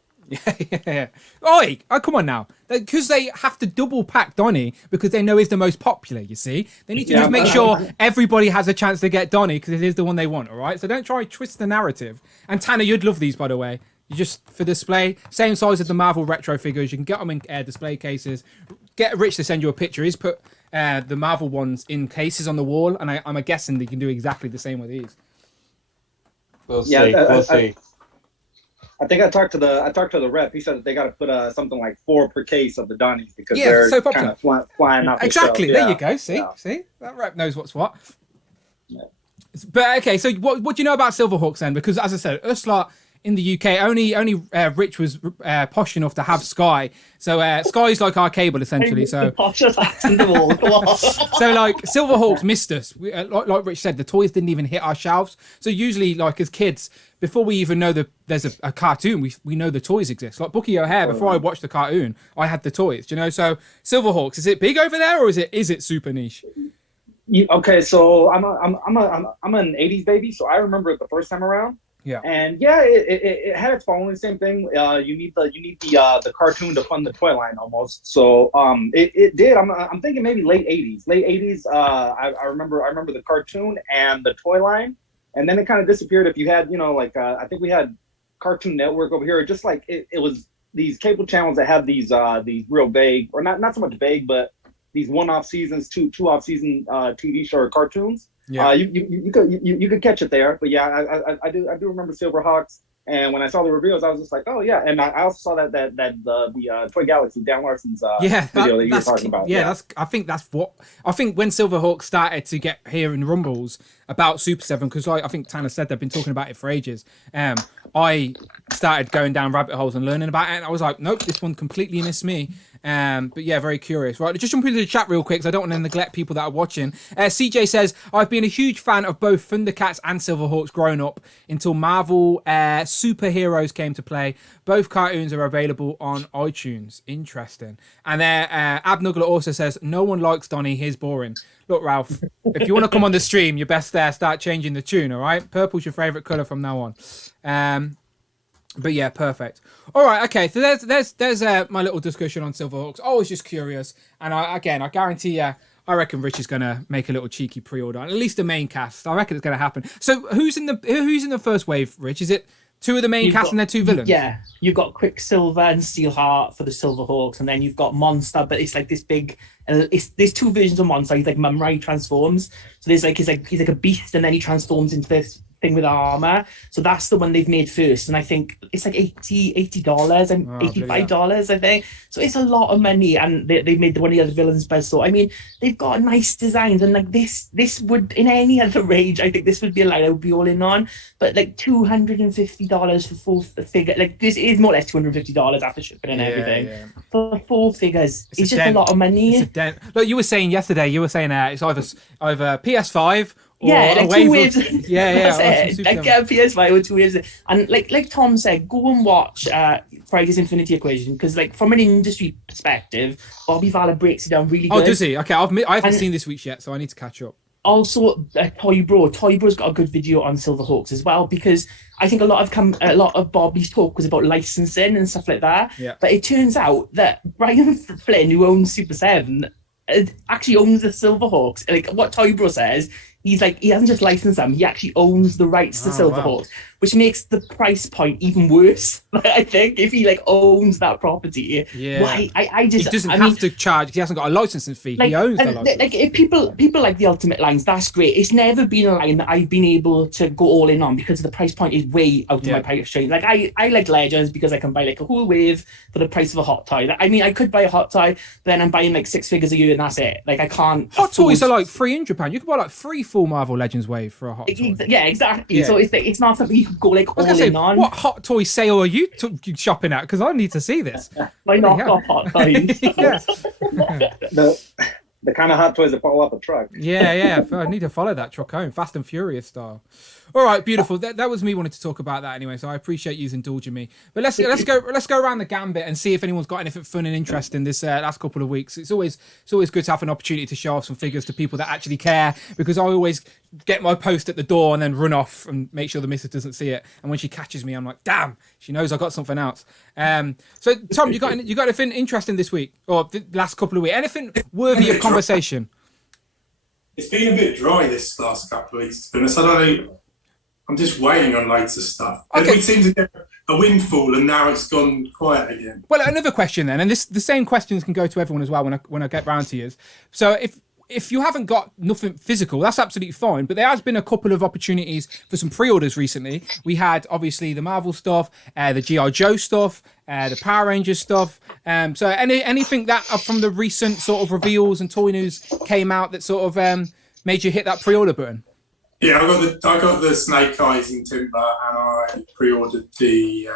Yeah. Oh, come on now. Because they have to double pack Donnie because they know he's the most popular, you see. They need to just make sure everybody has a chance to get Donnie because it is the one they want, all right? So don't try to twist the narrative. And Tanner, you'd love these, by the way. You just, for display, same size as the Marvel retro figures. You can get them in display cases. Get Rich to send you a picture. He's put the Marvel ones in cases on the wall, and I'm guessing they can do exactly the same with these. We'll see. I think I talked to the rep. He said that they got to put something like 4 per case of the Donnies because they're so kind of flying off. Exactly. The there you go. See, that rep knows what's what. Yeah. But okay, so what do you know about Silverhawks then? Because as I said, us lot in the UK, only Rich was posh enough to have Sky. So Sky's like our cable essentially. So poshest act in the world. So like Silverhawks missed us. Like Rich said, the toys didn't even hit our shelves. So usually, like as kids, before we even know there's a cartoon, we know the toys exist. Like Bucky O'Hare, before I watched the cartoon, I had the toys. You know, so Silverhawks, is it big over there or is it super niche? Okay, so I'm an '80s baby, so I remember it the first time around. Yeah, and it had its following, same thing. You need the cartoon to fund the toy line almost. So it did. I'm thinking maybe late '80s. I remember the cartoon and the toy line, and then it kind of disappeared. If you had I think we had Cartoon Network over here. Just like it was these cable channels that had these real vague, or not so much vague, but these one-off seasons, two off-season TV show or cartoons. Yeah, you could catch it there, but yeah, I do remember Silverhawks, and when I saw the reveals, I was just like, oh yeah, and I also saw that the Toy Galaxy, Dan Larson's video that you were talking about. Yeah, I think when Silverhawks started to get here in rumbles about Super 7, because I think Tanner said they've been talking about it for ages. I started going down rabbit holes and learning about it, and I was like, nope, this one completely missed me. But yeah, very curious. Right, just jump into the chat real quick because I don't want to neglect people that are watching. CJ says, I've been a huge fan of both Thundercats and Silverhawks growing up until Marvel superheroes came to play. Both cartoons are available on iTunes. Interesting. And there, Abnuggler also says, no one likes Donnie, he's boring. Look, Ralph, if you want to come on the stream, you best start changing the tune, all right? Purple's your favourite colour from now on. But yeah, perfect. All right, okay. So there's my little discussion on Silverhawks. I was just curious, and I guarantee you, I reckon Rich is gonna make a little cheeky pre-order, at least the main cast. I reckon it's gonna happen. So who's in the first wave, Rich? Is it 2 of the main cast and they're 2 villains? Yeah, you've got Quicksilver and Steelheart for the Silverhawks, and then you've got Monster, but it's like this big. There's 2 versions of Monster. He's like Mumrai transforms. So he's like a beast, and then he transforms into this thing with armor. So that's the one they've made first, and I think it's like $80 and $85, I think. So it's a lot of money, and they made one of the other villains best. So I mean, they've got nice designs, and like this would, in any other range, I think this would be a line I would be all in on. But like $250 for 4 figure, like this is more or less $250 after shipping and everything. Yeah. For 4 figures, it's just a lot of money. It's a dent. Look, you were saying yesterday, it's either PS5 Yeah, like two waves. Yeah. That's it. Like PS5 with 2 waves. And like Tom said, go and watch Friday's Infinity Equation, because like from an industry perspective, Bobby Fowler breaks it down really good. Oh, does he? Okay, I haven't seen this week's yet, so I need to catch up. Also, Toy Bro's got a good video on Silverhawks as well, because I think a lot of Bobby's talk was about licensing and stuff like that. Yeah. But it turns out that Brian Flynn, who owns Super7, actually owns the Silverhawks. Like what Toy Bro says, he's like, he hasn't just licensed them, he actually owns the rights to Silverhawks, which makes the price point even worse. I think if he like owns that property, I just he doesn't have to charge. He hasn't got a licensing fee. He owns the license. Like if people like the Ultimate lines, that's great. It's never been a line that I've been able to go all in on, because the price point is way out of my price range. Like I like Legends because I can buy like a whole wave for the price of a hot toy. I mean, I could buy a hot toy, but then I'm buying like 6 figures a year and that's it. Like I can't. Hot toys are like £300. You could buy like 3 full Marvel Legends wave for a hot toy. Yeah, exactly. Yeah. So it's not something you can go like all in on. What hot toy sale are you shopping at? Because I need to see this. My knockoff hot toys. The kind of hot toys that follow up a truck. Yeah. I need to follow that truck home, Fast and Furious style. All right, beautiful. That was me wanting to talk about that anyway, so I appreciate you indulging me. But let's go around the gambit and see if anyone's got anything fun and interesting this last couple of weeks. It's always good to have an opportunity to show off some figures to people that actually care, because I always get my post at the door and then run off and make sure the missus doesn't see it. And when she catches me, I'm like, damn, she knows I got something else. So Tom, you got anything interesting this week or the last couple of weeks? Anything worthy of conversation? It's been a bit dry this last couple of weeks, to be honest. I'm just waiting on loads of stuff. Okay. We seem to get a windfall, and now it's gone quiet again. Well, another question then, and the same questions can go to everyone as well when I get round to yours. So if you haven't got nothing physical, that's absolutely fine. But there has been a couple of opportunities for some pre-orders recently. We had obviously the Marvel stuff, the G.I. Joe stuff, the Power Rangers stuff. So anything that from the recent sort of reveals and toy news came out that sort of made you hit that pre-order button? Yeah, I got the Snake Eyes in Timber, and I pre-ordered the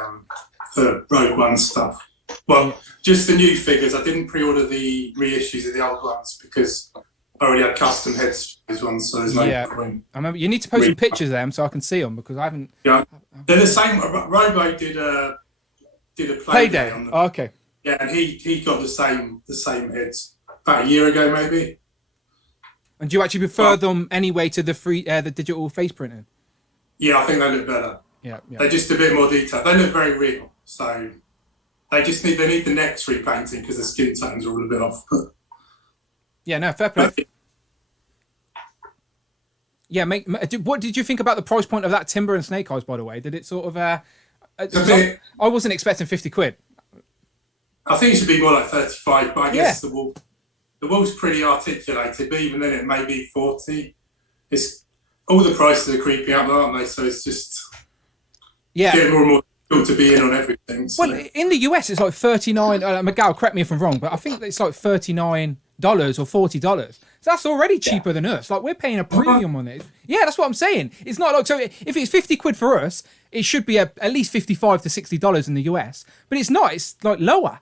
Rogue One stuff. Well, just the new figures. I didn't pre-order the reissues of the old ones because I already had custom heads for those ones, so there's no point. I remember you need to post some pictures of them so I can see them, because I haven't. Yeah, they're the same. Robo did a play day on them. Oh, okay. Yeah, and he got the same heads about a year ago, maybe. And do you actually prefer them anyway to the digital face printing? Yeah, I think they look better. Yeah. They're just a bit more detailed. They look very real, so they need the necks repainting because the skin tones are all a bit off. Yeah, no, fair play. Yeah, what did you think about the price point of that Timber and Snake Eyes, by the way? Did it sort of... I wasn't expecting 50 quid. I think it should be more like 35, but I guess the wall's pretty articulated, but even then it may be 40. It's all the prices are creeping up, aren't they? So it's just getting more and more difficult to be in on everything. So. Well, in the US it's like $39. Miguel, correct me if I'm wrong, but I think it's like $39 or $40. So that's already cheaper than us. Like we're paying a premium on it. Yeah, that's what I'm saying. It's not like, so if it's 50 quid for us, it should be at least $55 to $60 in the US. But it's not. It's like lower.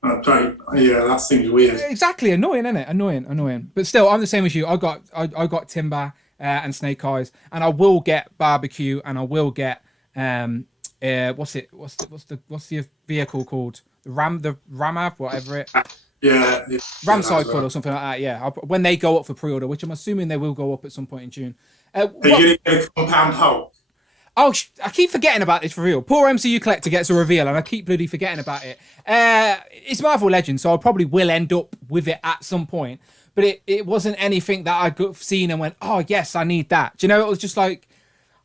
Yeah, that seems weird. Exactly, annoying, isn't it? Annoying. But still, I'm the same as you. I got Timber and Snake Eyes, and I will get Barbecue, and I will get what's the vehicle called? The Ramav, whatever it. Yeah. Ram Cycle or something like that. Yeah, when they go up for pre-order, which I'm assuming they will go up at some point in June. Are you going to get a Compound Hulk? Oh, I keep forgetting about this reveal. Poor MCU Collector gets a reveal, and I keep bloody forgetting about it. It's Marvel Legends, so I probably will end up with it at some point. But it wasn't anything that I'd seen and went, oh, yes, I need that. Do you know, it was just like,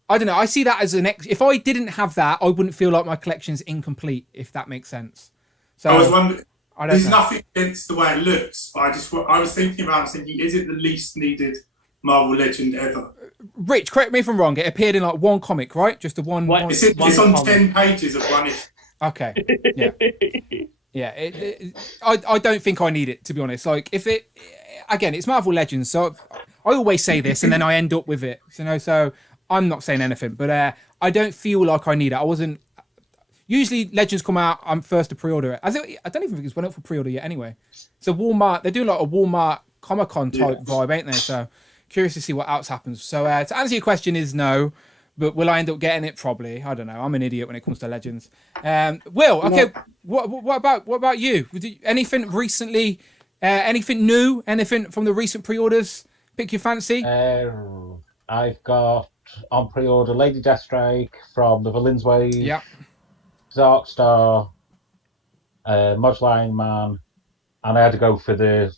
I don't know. I see that as if I didn't have that, I wouldn't feel like my collection's incomplete, if that makes sense. So I was wondering, there's nothing against the way it looks. I was thinking is it the least needed Marvel Legend ever? Rich, correct me if I'm wrong. It appeared in like one comic, right? Just the one. It's on 10 pages of one issue. Okay. Yeah. Yeah. I don't think I need it, to be honest. Like if it, again, it's Marvel Legends, so I always say this and then I end up with it. So I'm not saying anything, but I don't feel like I need it. I wasn't. Usually Legends come out, I'm first to pre-order it. I don't even think it's went up for pre-order yet. Anyway, so Walmart, they're doing like a Walmart Comic-Con type vibe, ain't they? So. curious to see what else happens. So to answer your question is no, but will I end up getting it? Probably. I don't know. I'm an idiot when it comes to Legends. Will, okay. What about you? Anything recently? Anything new? Anything from the recent pre-orders? Pick your fancy. I've got on pre-order Lady Deathstrike from the Villains Wave. Yeah. Darkstar, Modular Iron Man, and I had to go for the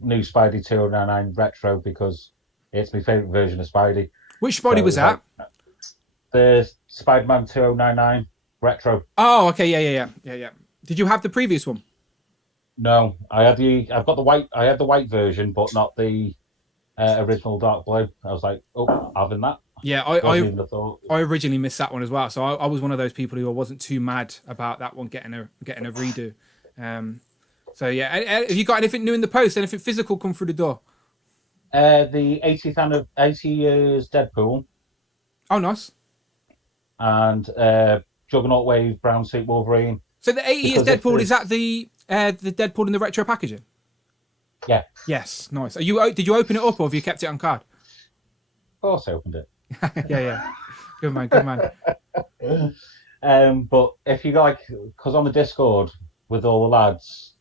new Spidey 2099 Retro because it's my favourite version of Spidey. Which Spidey was that? The Spider-Man 2099 Retro. Oh, okay, yeah. Did you have the previous one? No, I've got the white. I had the white version, but not the original dark blue. I was like, having that. Yeah, I originally missed that one as well. So I was one of those people who I wasn't too mad about that one getting a redo. So yeah, have you got anything new in the post? Anything physical come through the door? The 80 years Deadpool. Oh, nice. And Juggernaut Wave Brown Suit Wolverine. So the 80 years Deadpool, is that the Deadpool in the retro packaging? Yeah. Yes, nice. Did you open it up or have you kept it on card? Of course I opened it. yeah. Good man. But if you because on the Discord with all the lads,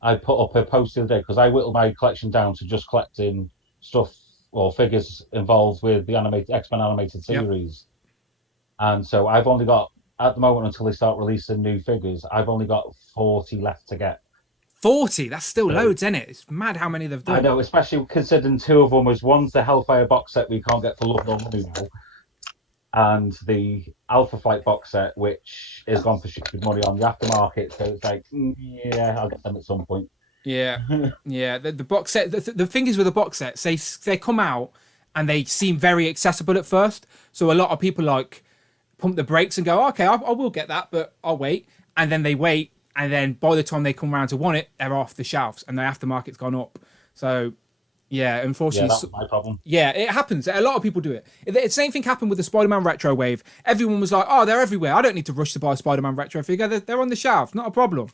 I put up a post the other day because I whittled my collection down to just collecting stuff or figures involved with the X-Men animated series. Yep. And so I've only got, at the moment until they start releasing new figures, I've only got 40 left to get. 40? That's still loads, isn't it? It's mad how many they've done. I know, especially considering two of them was one's the Hellfire box set we can't get for love nor money now, and the Alpha Flight box set, which is gone for stupid money on the aftermarket. So it's like, yeah, I'll get them at some point. Yeah, yeah. The box set. The thing is with the box sets, they come out and they seem very accessible at first. So a lot of people like pump the brakes and go, okay, I will get that, but I'll wait. And then they wait. And then by the time they come around to want it, they're off the shelves and the aftermarket's gone up. So, yeah, unfortunately. Yeah, that's my problem. Yeah, it happens. A lot of people do it. The same thing happened with the Spider-Man Retro Wave. Everyone was like, oh, they're everywhere. I don't need to rush to buy a Spider-Man Retro figure. They're on the shelf. Not a problem.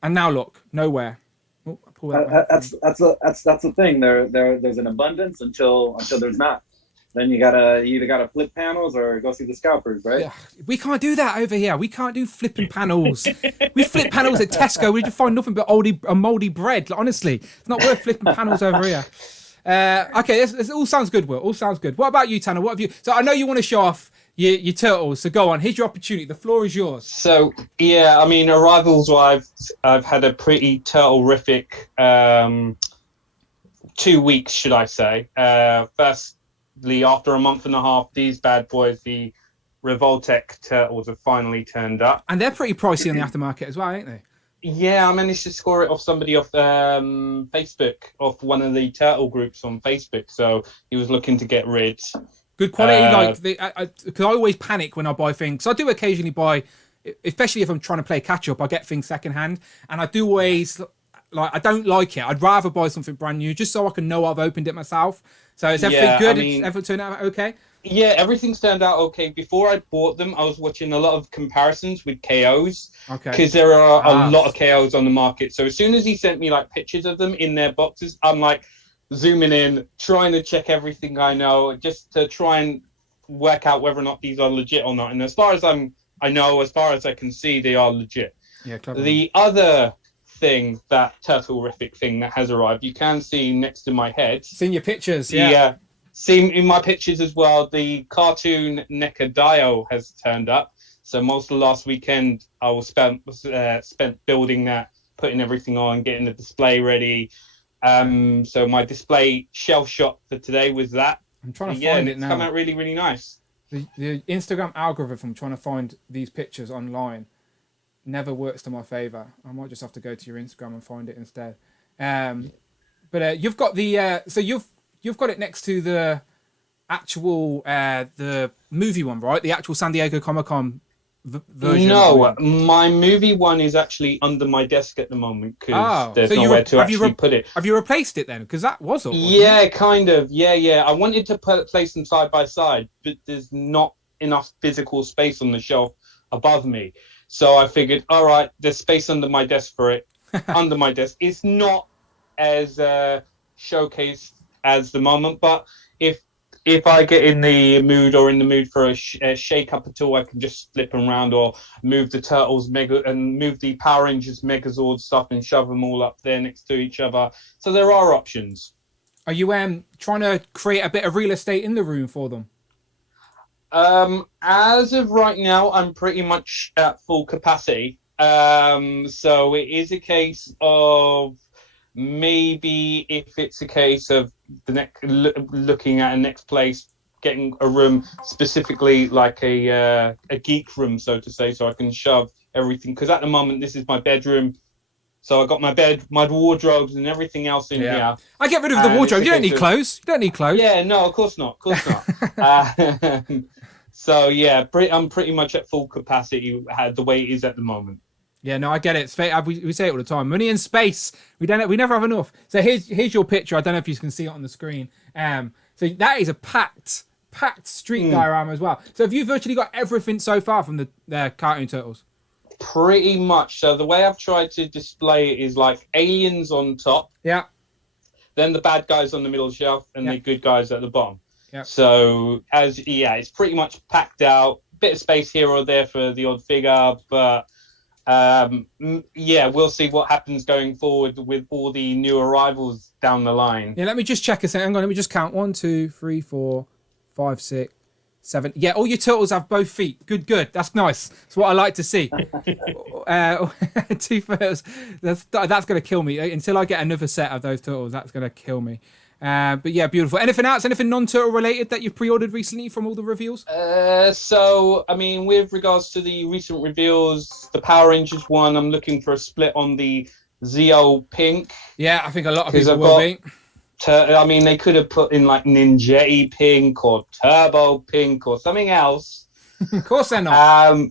And now look, nowhere. Oh, pull that that's the thing. There's an abundance until there's not. Then you either gotta flip panels or go see the scalpers, right? Yeah, we can't do that over here. We can't do flipping panels. We flip panels at Tesco. We just find nothing but moldy bread. Like, honestly, it's not worth flipping panels over here. Okay, this all sounds good, Will. All sounds good. What about you, Tanner? What have you? So I know you want to show off your turtles. So go on. Here's your opportunity. The floor is yours. So yeah, I mean, arrivals-wise, I've had a pretty turtle-rific 2 weeks, should I say? Firstly, after a month and a half, these bad boys, the Revoltech turtles, have finally turned up. And they're pretty pricey on the aftermarket as well, ain't they? Yeah, I managed to score it off somebody off Facebook, off one of the turtle groups on Facebook. So he was looking to get rid. Good quality, because I always panic when I buy things. So I do occasionally buy, especially if I'm trying to play catch up, I get things secondhand, and I do always I don't like it. I'd rather buy something brand new just so I can know I've opened it myself. So is everything good? Is everything turned out okay? Yeah, everything's turned out okay. Before I bought them, I was watching a lot of comparisons with KOs. Okay. Because there are a lot of KOs on the market. So as soon as he sent me pictures of them in their boxes, I'm zooming in, trying to check everything I know, just to try and work out whether or not these are legit or not. And as far as as far as I can see, they are legit. Yeah, clever. The other thing, that turtle-rific thing that has arrived, you can see next to my head. Seen your pictures, yeah. See in my pictures as well, the cartoon NECA Dio has turned up. So most of last weekend I was spent building that, putting everything on, getting the display ready. So my display shelf shot for today was that. I'm trying to find it now. It's come out really, really nice. The Instagram algorithm trying to find these pictures online never works to my favour. I might just have to go to your Instagram and find it instead. But you've got the so you've got it next to the actual the movie one, right? The actual San Diego Comic-Con version. No, my movie one is actually under my desk at the moment because there's nowhere to actually put it. Have you replaced it then? Because that was all. Yeah, kind of. Yeah. I wanted to place them side by side, but there's not enough physical space on the shelf above me. So I figured, all right, there's space under my desk for it. Under my desk. It's not as showcase as the moment. But if I get in the mood or in the mood for a shake up at all, I can just flip them around or move the Turtles move the Power Rangers Megazord stuff and shove them all up there next to each other. So there are options. Are you trying to create a bit of real estate in the room for them? As of right now, I'm pretty much at full capacity. So it is a case of maybe if it's a case of looking at a next place, getting a room specifically like a geek room, so to say, so I can shove everything. Because at the moment, this is my bedroom. So I got my bed, my wardrobes, and everything else in here. I get rid of the wardrobe. You don't need clothes. You don't need clothes. Yeah, no, of course not. Of course not. So yeah, I'm pretty much at full capacity the way it is at the moment. Yeah, no, I get it. We say it all the time. Money and space. We never have enough. So here's your picture. I don't know if you can see it on the screen. So that is a packed street diorama as well. So have you virtually got everything so far from the Cartoon Turtles? Pretty much. So the way I've tried to display it is like aliens on top. Yeah. Then the bad guys on the middle shelf and the good guys at the bottom. Yeah. So it's pretty much packed out. Bit of space here or there for the odd figure, but we'll see what happens going forward with all the new arrivals down the line. Yeah, let me just check a second. Hang on, let me just count. 1, 2, 3, 4, 5, 6, 7. Yeah, all your turtles have both feet. Good. That's nice. That's what I like to see. 2/3. That's going to kill me until I get another set of those turtles. That's going to kill me. But yeah, beautiful. Anything else? Anything non-turtle related that you've pre-ordered recently from all the reveals? So, I mean, with regards to the recent reveals, the Power Rangers one, I'm looking for a split on the Zeo Pink. Yeah, I think a lot of people will be. I mean, they could have put in like Ninja Pink or Turbo Pink or something else. Of course they're not.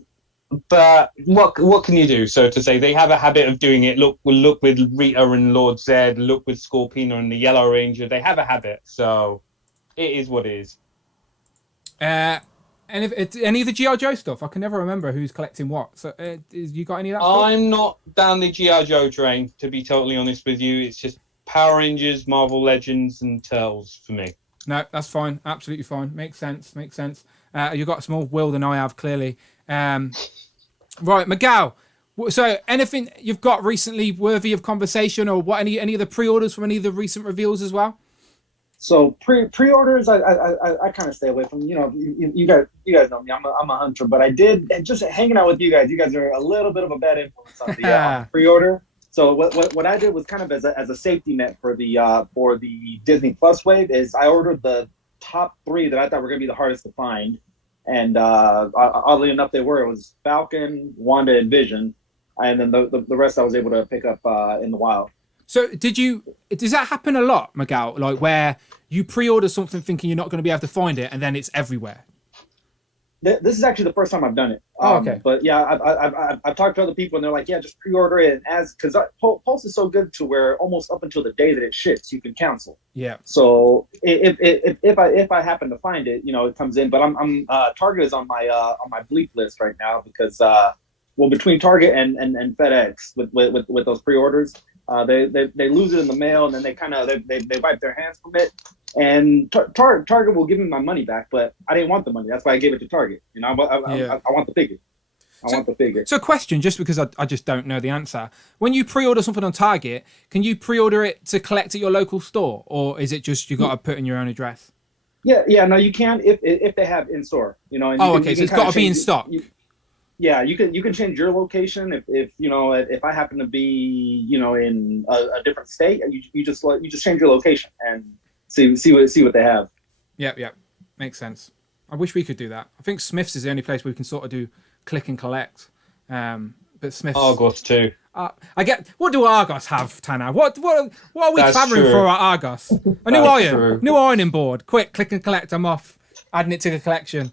But what can you do? So to say, they have a habit of doing it. Look with Rita and Lord Zed. Look with Scorpina and the Yellow Ranger. They have a habit. So it is what it is. And if it's any of the G.I. Joe stuff, I can never remember who's collecting what. So you got any of that stuff? I'm not down the G.I. Joe train, to be totally honest with you. It's just Power Rangers, Marvel Legends, and Turtles for me. No, that's fine. Absolutely fine. Makes sense. You've got some more will than I have, clearly. Right, Miguel. So anything you've got recently worthy of conversation, or what? Any of the pre-orders from any of the recent reveals as well? So pre-orders, I kind of stay away from. You know, you guys know me. I'm a hunter, but I did just hanging out with you guys. You guys are a little bit of a bad influence on the pre-order. So what I did was kind of as a safety net for the Disney Plus wave is I ordered the top 3 that I thought were going to be the hardest to find. And oddly enough, they were. It was Falcon, Wanda, and Vision, and then the rest I was able to pick up in the wild. So does that happen a lot, Miguel? Like where you pre-order something thinking you're not going to be able to find it, and then it's everywhere? This is actually the first time I've done it. Okay. But yeah, I've talked to other people, and they're like, yeah, just pre-order it. Because Pulse is so good to where almost up until the day that it ships, you can cancel. Yeah. So if I happen to find it, you know, it comes in. But I'm Target is on my bleep list right now because between Target and FedEx with those pre-orders, they lose it in the mail, and then they wipe their hands from it. And Target will give me my money back, but I didn't want the money. That's why I gave it to Target. You know, I want the figure. I want the figure. So question, just because I just don't know the answer. When you pre-order something on Target, can you pre-order it to collect at your local store? Or is it just you got to put in your own address? Yeah, no, you can if they have in store. You know. And so it's got to be in stock. You can change your location if you know if I happen to be in a different state, you just change your location and see what they have. Yep. Makes sense. I wish we could do that. I think Smith's is the only place where we can sort of do click and collect. But Smith's Argos too. I get. What do Argos have, Tanner? What are we clamoring for at Argos? A new ironing board. Quick, click and collect. I'm off. Adding it to the collection.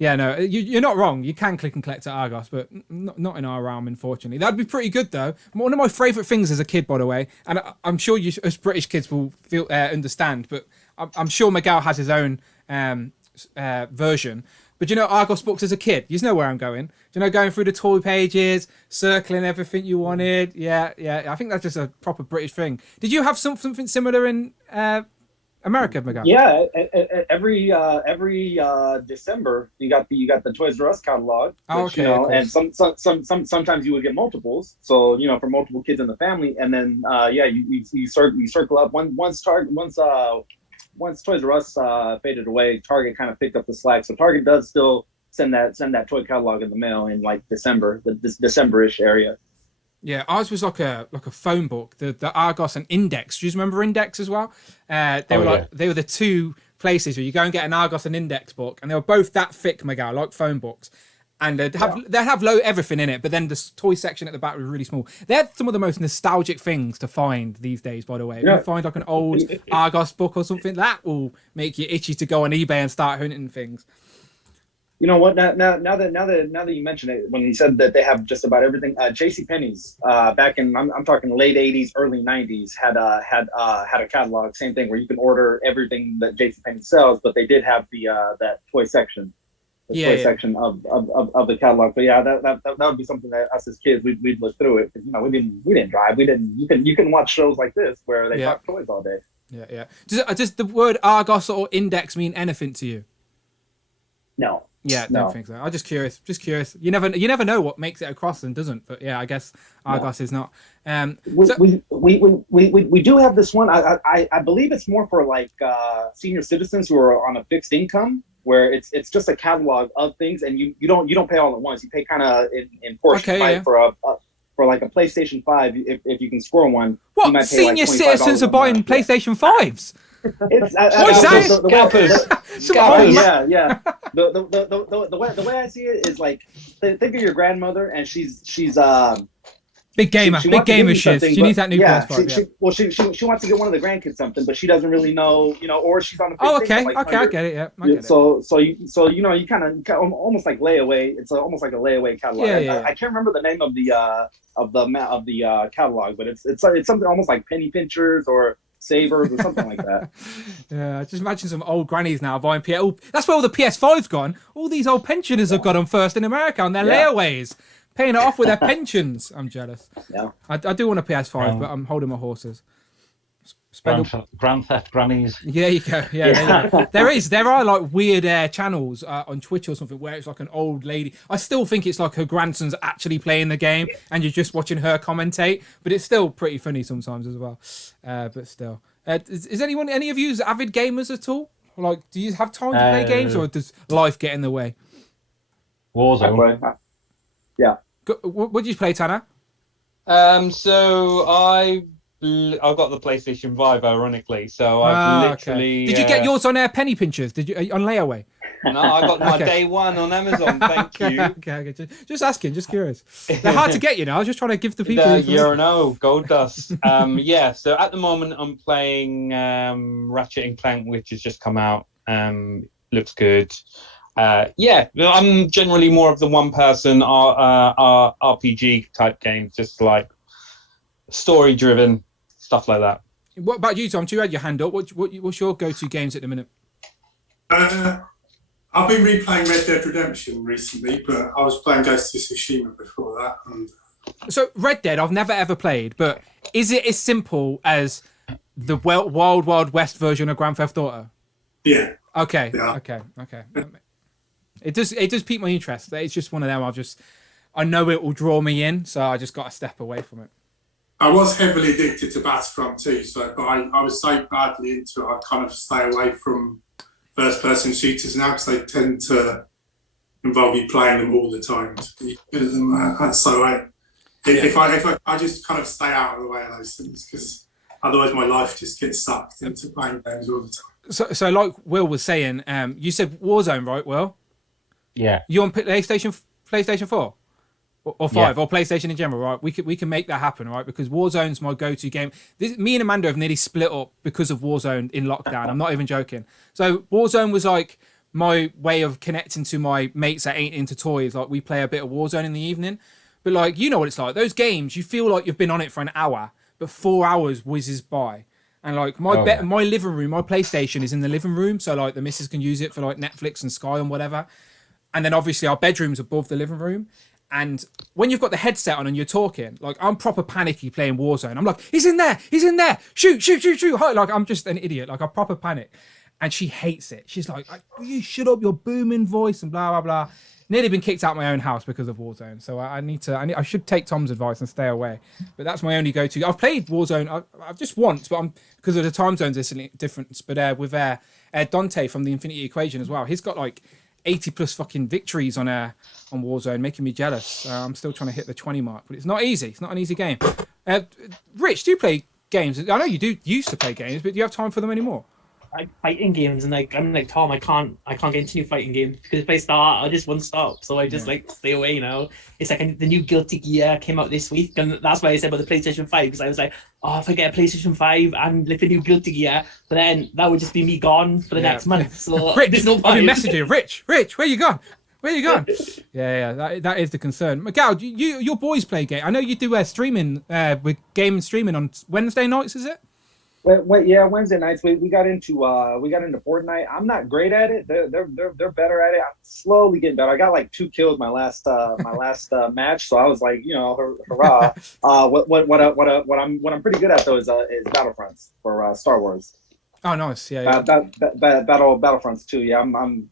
Yeah, no, you're not wrong. You can click and collect at Argos, but not in our realm, unfortunately. That'd be pretty good, though. One of my favourite things as a kid, by the way, and I'm sure you, as British kids, will understand, but I'm sure Miguel has his own version. But you know, Argos books as a kid, you know where I'm going. You know, going through the toy pages, circling everything you wanted. Yeah. I think that's just a proper British thing. Did you have something similar in America, Miguel. Yeah, every December you got the Toys R Us catalog. Oh, which, okay, and sometimes you would get multiples. So for multiple kids in the family, and then you circle up once Toys R Us faded away, Target kind of picked up the slack. So Target does still send that toy catalog in the mail in like December, this December-ish area. Yeah, ours was like a phone book, the Argos and Index. Do you remember Index as well? They were the two places where you go and get an Argos and Index book, and they were both that thick, Miguel, like phone books. And they'd have everything in it, but then the toy section at the back was really small. They're some of the most nostalgic things to find these days, by the way. If you find like an old Argos book or something, that will make you itchy to go on eBay and start hunting things. You know what? Now that you mention it, when you said that they have just about everything, JCPenney's back in I'm talking late '80s, early '90s had a catalog, same thing where you can order everything that JCPenney sells, but they did have that toy section, section of the catalog. But yeah, that would be something that us as kids we'd look through it, because we didn't drive, you can watch shows like this where they talk toys all day. Yeah. Does the word Argos or Index mean anything to you? No. Yeah, don't think so. I'm just curious. You never know what makes it across and doesn't. But yeah, I guess Argos is not. We do have this one. I believe it's more for like senior citizens who are on a fixed income, where it's just a catalog of things, and you don't pay all at once. You pay kind of in portions. For like a PlayStation 5, if you can score one. What? You might pay Senior like citizens are buying PlayStation 5s? It's Scappers. Yeah. The way I see it is like, think of your grandmother, and she's big gamer, big gamer shit. She needs that new PS5. She wants to get one of the grandkids something, but she doesn't really know, or she's on a big okay, thing, like I get it. Yeah, I get it. So you kind of almost like layaway. It's almost like a layaway catalog. I can't remember the name of the catalog, but it's something almost like penny pinchers or savers or something like that. Yeah, just imagine some old grannies now buying PS. Oh, that's where all the PS5's gone. All these old pensioners have got them first in America on their layaways, paying it off with their pensions. I'm jealous. Yeah, I do want a PS5, but I'm holding my horses. Grand Theft Grannies. Yeah, you go. Yeah. There are like weird channels on Twitch or something where it's like an old lady. I still think it's like her grandson's actually playing the game and you're just watching her commentate, but it's still pretty funny sometimes as well. But still, is any of you avid gamers at all? Like, do you have time to play games, or does life get in the way? Warzone. Yeah. What did you play, Tanner? So I got the PlayStation 5, ironically. So I've literally. Okay. Did you get yours on penny pinchers? Did you on layaway? No, I got my day one on Amazon. Thank you. Okay. Just asking, just curious. They're hard to get, I was just trying to give the people. Gold dust. Yeah. So at the moment, I'm playing Ratchet and Clank, which has just come out. Looks good. I'm generally more of the one-person RPG type games, just like story-driven stuff like that. What about you, Tom? You had your hand up. What's your go-to games at the minute? I've been replaying Red Dead Redemption recently, but I was playing Ghost of Tsushima before that. And so Red Dead, I've never ever played, but is it as simple as the Wild Wild West version of Grand Theft Auto? Yeah. Okay. Yeah. Okay. It does pique my interest. It's just one of them. I know it will draw me in, so I just got to step away from it. I was heavily addicted to Battlefront 2, but I was so badly into it, I kind of stay away from first-person shooters now because they tend to involve you playing them all the time to be good at them. And so if I just kind of stay out of the way of those things, because otherwise my life just gets sucked into playing games all the time. So like Will was saying, you said Warzone, right, Will? Yeah. You on PlayStation 4? Or 5, or PlayStation in general, right? We can make that happen, right? Because Warzone's my go-to game. Me and Amanda have nearly split up because of Warzone in lockdown. I'm not even joking. So Warzone was like my way of connecting to my mates that ain't into toys. Like, we play a bit of Warzone in the evening. But like, you know what it's like. Those games, you feel like you've been on it for an hour, but 4 hours whizzes by. And like my living room, my PlayStation is in the living room, so like the missus can use it for like Netflix and Sky and whatever. And then obviously our bedroom's above the living room. And when you've got the headset on and you're talking, like I'm proper panicky playing Warzone. I'm like, he's in there, shoot. Like I'm just an idiot, like I proper panic. And she hates it. She's like, will you shut up your booming voice and blah, blah, blah. Nearly been kicked out of my own house because of Warzone. So I should take Tom's advice and stay away. But that's my only go-to. I've played Warzone, I've just once, but because of the time zones difference. But with Dante from the Infinity Equation as well. He's got like 80 plus fucking victories on Warzone, making me jealous. I'm still trying to hit the 20 mark, but it's not easy. It's not an easy game. Rich, do you play games? I know you used to play games, but do you have time for them anymore? Fighting games, and I'm like Tom, I can't get into new fighting games because if I start, I just won't stop. So I just like stay away. It's like the new Guilty Gear came out this week, and that's why I said about the PlayStation 5 because I was like, oh, if I get a PlayStation 5 and like the new Guilty Gear, but then that would just be me gone for the next month. So Rich, there's no point. I've been messaging Rich, where you gone? That is the concern. Miguel, your boys play game. I know you do streaming with game streaming on Wednesday nights, is it? Yeah, Wednesday nights we got into Fortnite. I'm not great at it. They're better at it. I'm slowly getting better. I got like 2 kills my last match, so I was like, hurrah. What I'm pretty good at though is Battlefronts for Star Wars. Oh, nice. Yeah. Battlefronts too. Yeah, I'm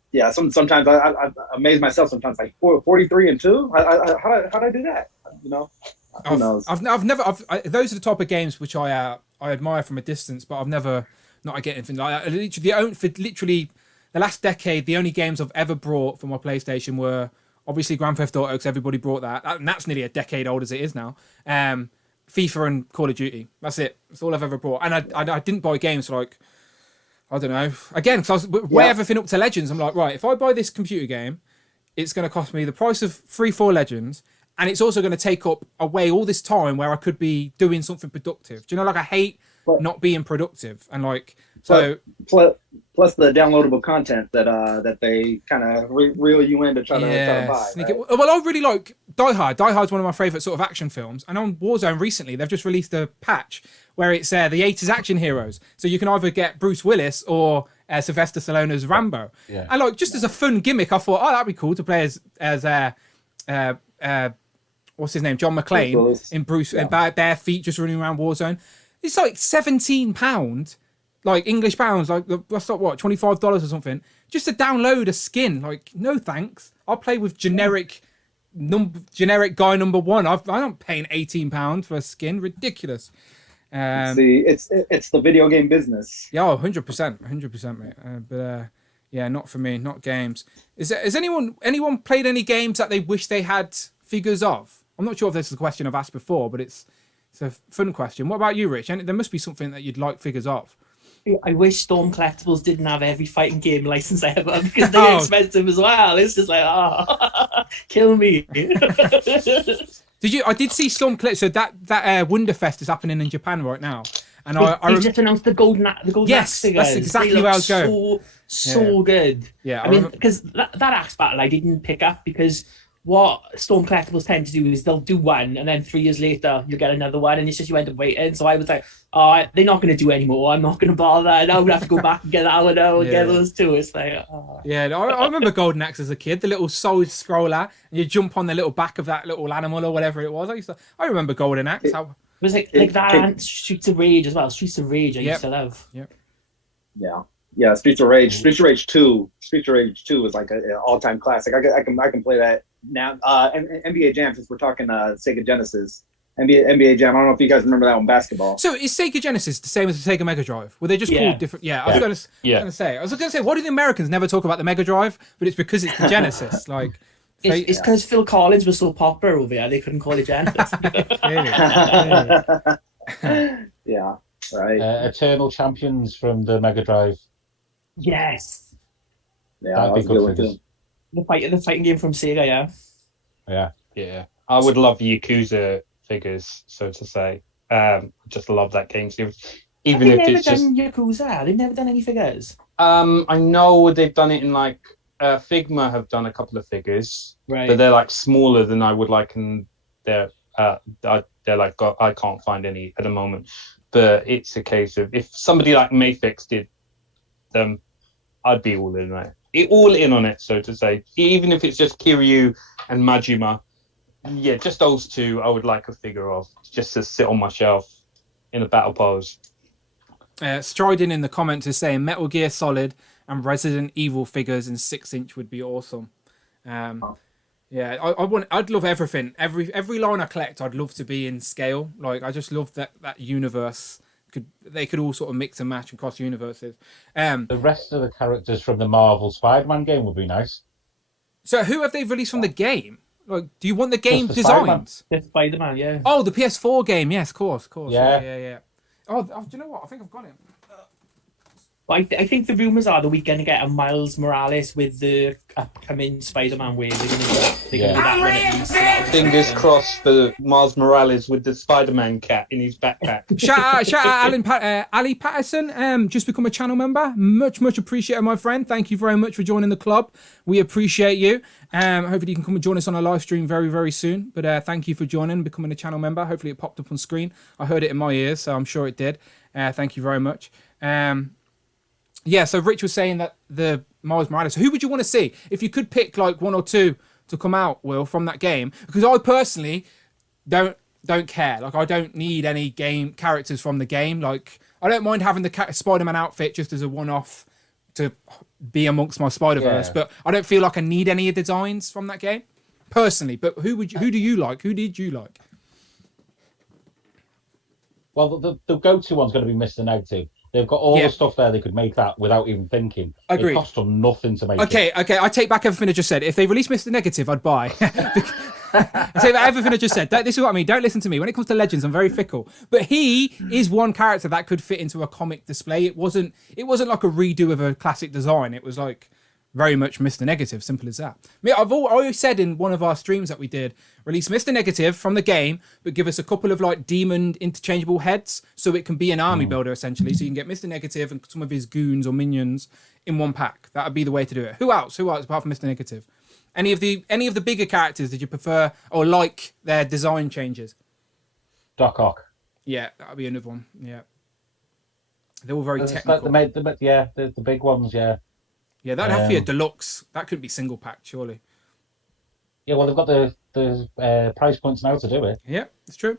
sometimes I amaze myself. Sometimes like 43-2. How'd I do that? Who knows? I've never. Those are the type of games which I admire from a distance, but I've never not get anything like that. Literally, the last decade, the only games I've ever brought for my PlayStation were obviously Grand Theft Auto, because everybody brought that, and that's nearly a decade old as it is now. FIFA and Call of Duty. That's it. That's all I've ever brought. And I didn't buy games for like, I don't know. Again, because I was way everything up to Legends. I'm like, right, if I buy this computer game, it's going to cost me the price of 3-4 Legends. And it's also going to take up away all this time where I could be doing something productive. Do you know, like I hate not being productive, and like so. Plus the downloadable content that they kind of reel you in to try to buy. Right? Well, I really like Die Hard. Die Hard's one of my favourite sort of action films. And on Warzone recently, they've just released a patch where it's the 80s action heroes. So you can either get Bruce Willis or Sylvester Stallone as Rambo. Yeah. And like just as a fun gimmick, I thought, that'd be cool to play as what's his name? John McClane in Bruce and bare feet just running around Warzone. It's like £17, like English pounds, like what's that? What, $25 or something, just to download a skin? Like, no thanks. I'll play with generic guy number one. I'm not paying £18 for a skin. Ridiculous. See, it's the video game business. Yeah, 100%, mate. But yeah, not for me. Not games. Has anyone played any games that they wish they had figures of? I'm not sure if this is a question I've asked before, but it's a fun question. What about you, Rich? And there must be something that you'd like figures of. I wish Storm Collectables didn't have every fighting game license ever, because they're expensive as well. It's just like, kill me. I did see Storm Collectables. So that Wonderfest is happening in Japan right now. And they just announced the golden axe figures. That's exactly where I was going. So good. Yeah, I mean, because that axe battle I didn't pick up, because what Storm Collectables tend to do is they'll do one, and then 3 years later you'll get another one, and it's just you end up waiting. So I was like, they're not going to do any more. I'm not going to bother. Now I'm going to have to go back and get that one out and get those two. It's like, Yeah, I remember Golden Axe as a kid, the little side scroller, and you jump on the little back of that little animal or whatever it was. I remember Golden Axe. It was like that and Streets of Rage as well. Streets of Rage I used to love. Yep. Yeah, Streets of Rage. Streets of Rage 2. Streets of Rage 2 is like an all-time classic. I can play that now. NBA Jam, since we're talking Sega Genesis. NBA Jam. I don't know if you guys remember that one, basketball. So is Sega Genesis the same as the Sega Mega Drive? Were they just called different? Yeah, I was going to say, why do the Americans never talk about the Mega Drive? But it's because it's the Genesis. Like, it's because Phil Collins was so popular over there, they couldn't call it Genesis. Yeah, right. Eternal Champions from the Mega Drive. Yes. Yeah, that'd be good. The fighting game from Sega, Yeah. I would love Yakuza figures, so to say. Just love that game. Even if it's just Yakuza, they've never done any figures. I know they've done it in like Figma have done a couple of figures, right? But they're like smaller than I would like, and they're like I can't find any at the moment. But it's a case of if somebody like Mayfix did them, I'd be all in on it, so to say. Even if it's just Kiryu and Majima, Yeah, just those two I would like a figure of, just to sit on my shelf in a battle pose. Striding in the comments is saying Metal Gear Solid and Resident Evil figures in 6-inch would be awesome. Yeah, I'd love everything. Every line I collect, I'd love to be in scale. Like, I just love that universe. They could all sort of mix and match across universes. The rest of the characters from the Marvel Spider-Man game would be nice. So who have they released from the game? Like, do you want the game Just the designs? The Spider-Man, yeah. Oh, the PS4 game. Yes, of course. Yeah. Yeah. Oh, do you know what? I think I've got it. But I think the rumours are that we're going to get a Miles Morales with the upcoming Spider-Man wave. They're going to do that one at least. Fingers crossed for Miles Morales with the Spider-Man cat in his backpack. Shout out Ali Patterson, just become a channel member. Much appreciated, my friend. Thank you very much for joining the club. We appreciate you. Hopefully you can come and join us on a live stream very, very soon. But thank you for joining, becoming a channel member. Hopefully it popped up on screen. I heard it in my ears, so I'm sure it did. Thank you very much. Yeah, so Rich was saying that the Miles Morales. Who would you want to see if you could pick like one or two to come out, Will, from that game? Because I personally don't care. Like, I don't need any game characters from the game. Like, I don't mind having the Spider-Man outfit just as a one-off to be amongst my Spider-Verse, but I don't feel like I need any of the designs from that game personally. But who do you like? Who did you like? Well, the go-to one's going to be Mr. Negative. They've got all the stuff there. They could make that without even thinking. Agreed. It cost them nothing to make Okay. I take back everything I just said. If they release Mr. Negative, I'd buy. I take back everything I just said. This is what I mean. Don't listen to me. When it comes to Legends, I'm very fickle. But he is one character that could fit into a comic display. It wasn't like a redo of a classic design. It was like very much Mr. Negative. Simple as that. I mean, I always said in one of our streams that we did, release Mr. Negative from the game, but give us a couple of like demon interchangeable heads so it can be an army builder essentially. So you can get Mr. Negative and some of his goons or minions in one pack. That would be the way to do it. Who else apart from Mr. Negative? Any of the bigger characters did you prefer or like their design changes? Doc Ock. Yeah, that would be another one. Yeah. They're all very technical. The big ones, yeah. Yeah, that'd have to be a deluxe. That couldn't be single pack, surely. Yeah, well, they've got the price points now to do it. Yeah, it's true.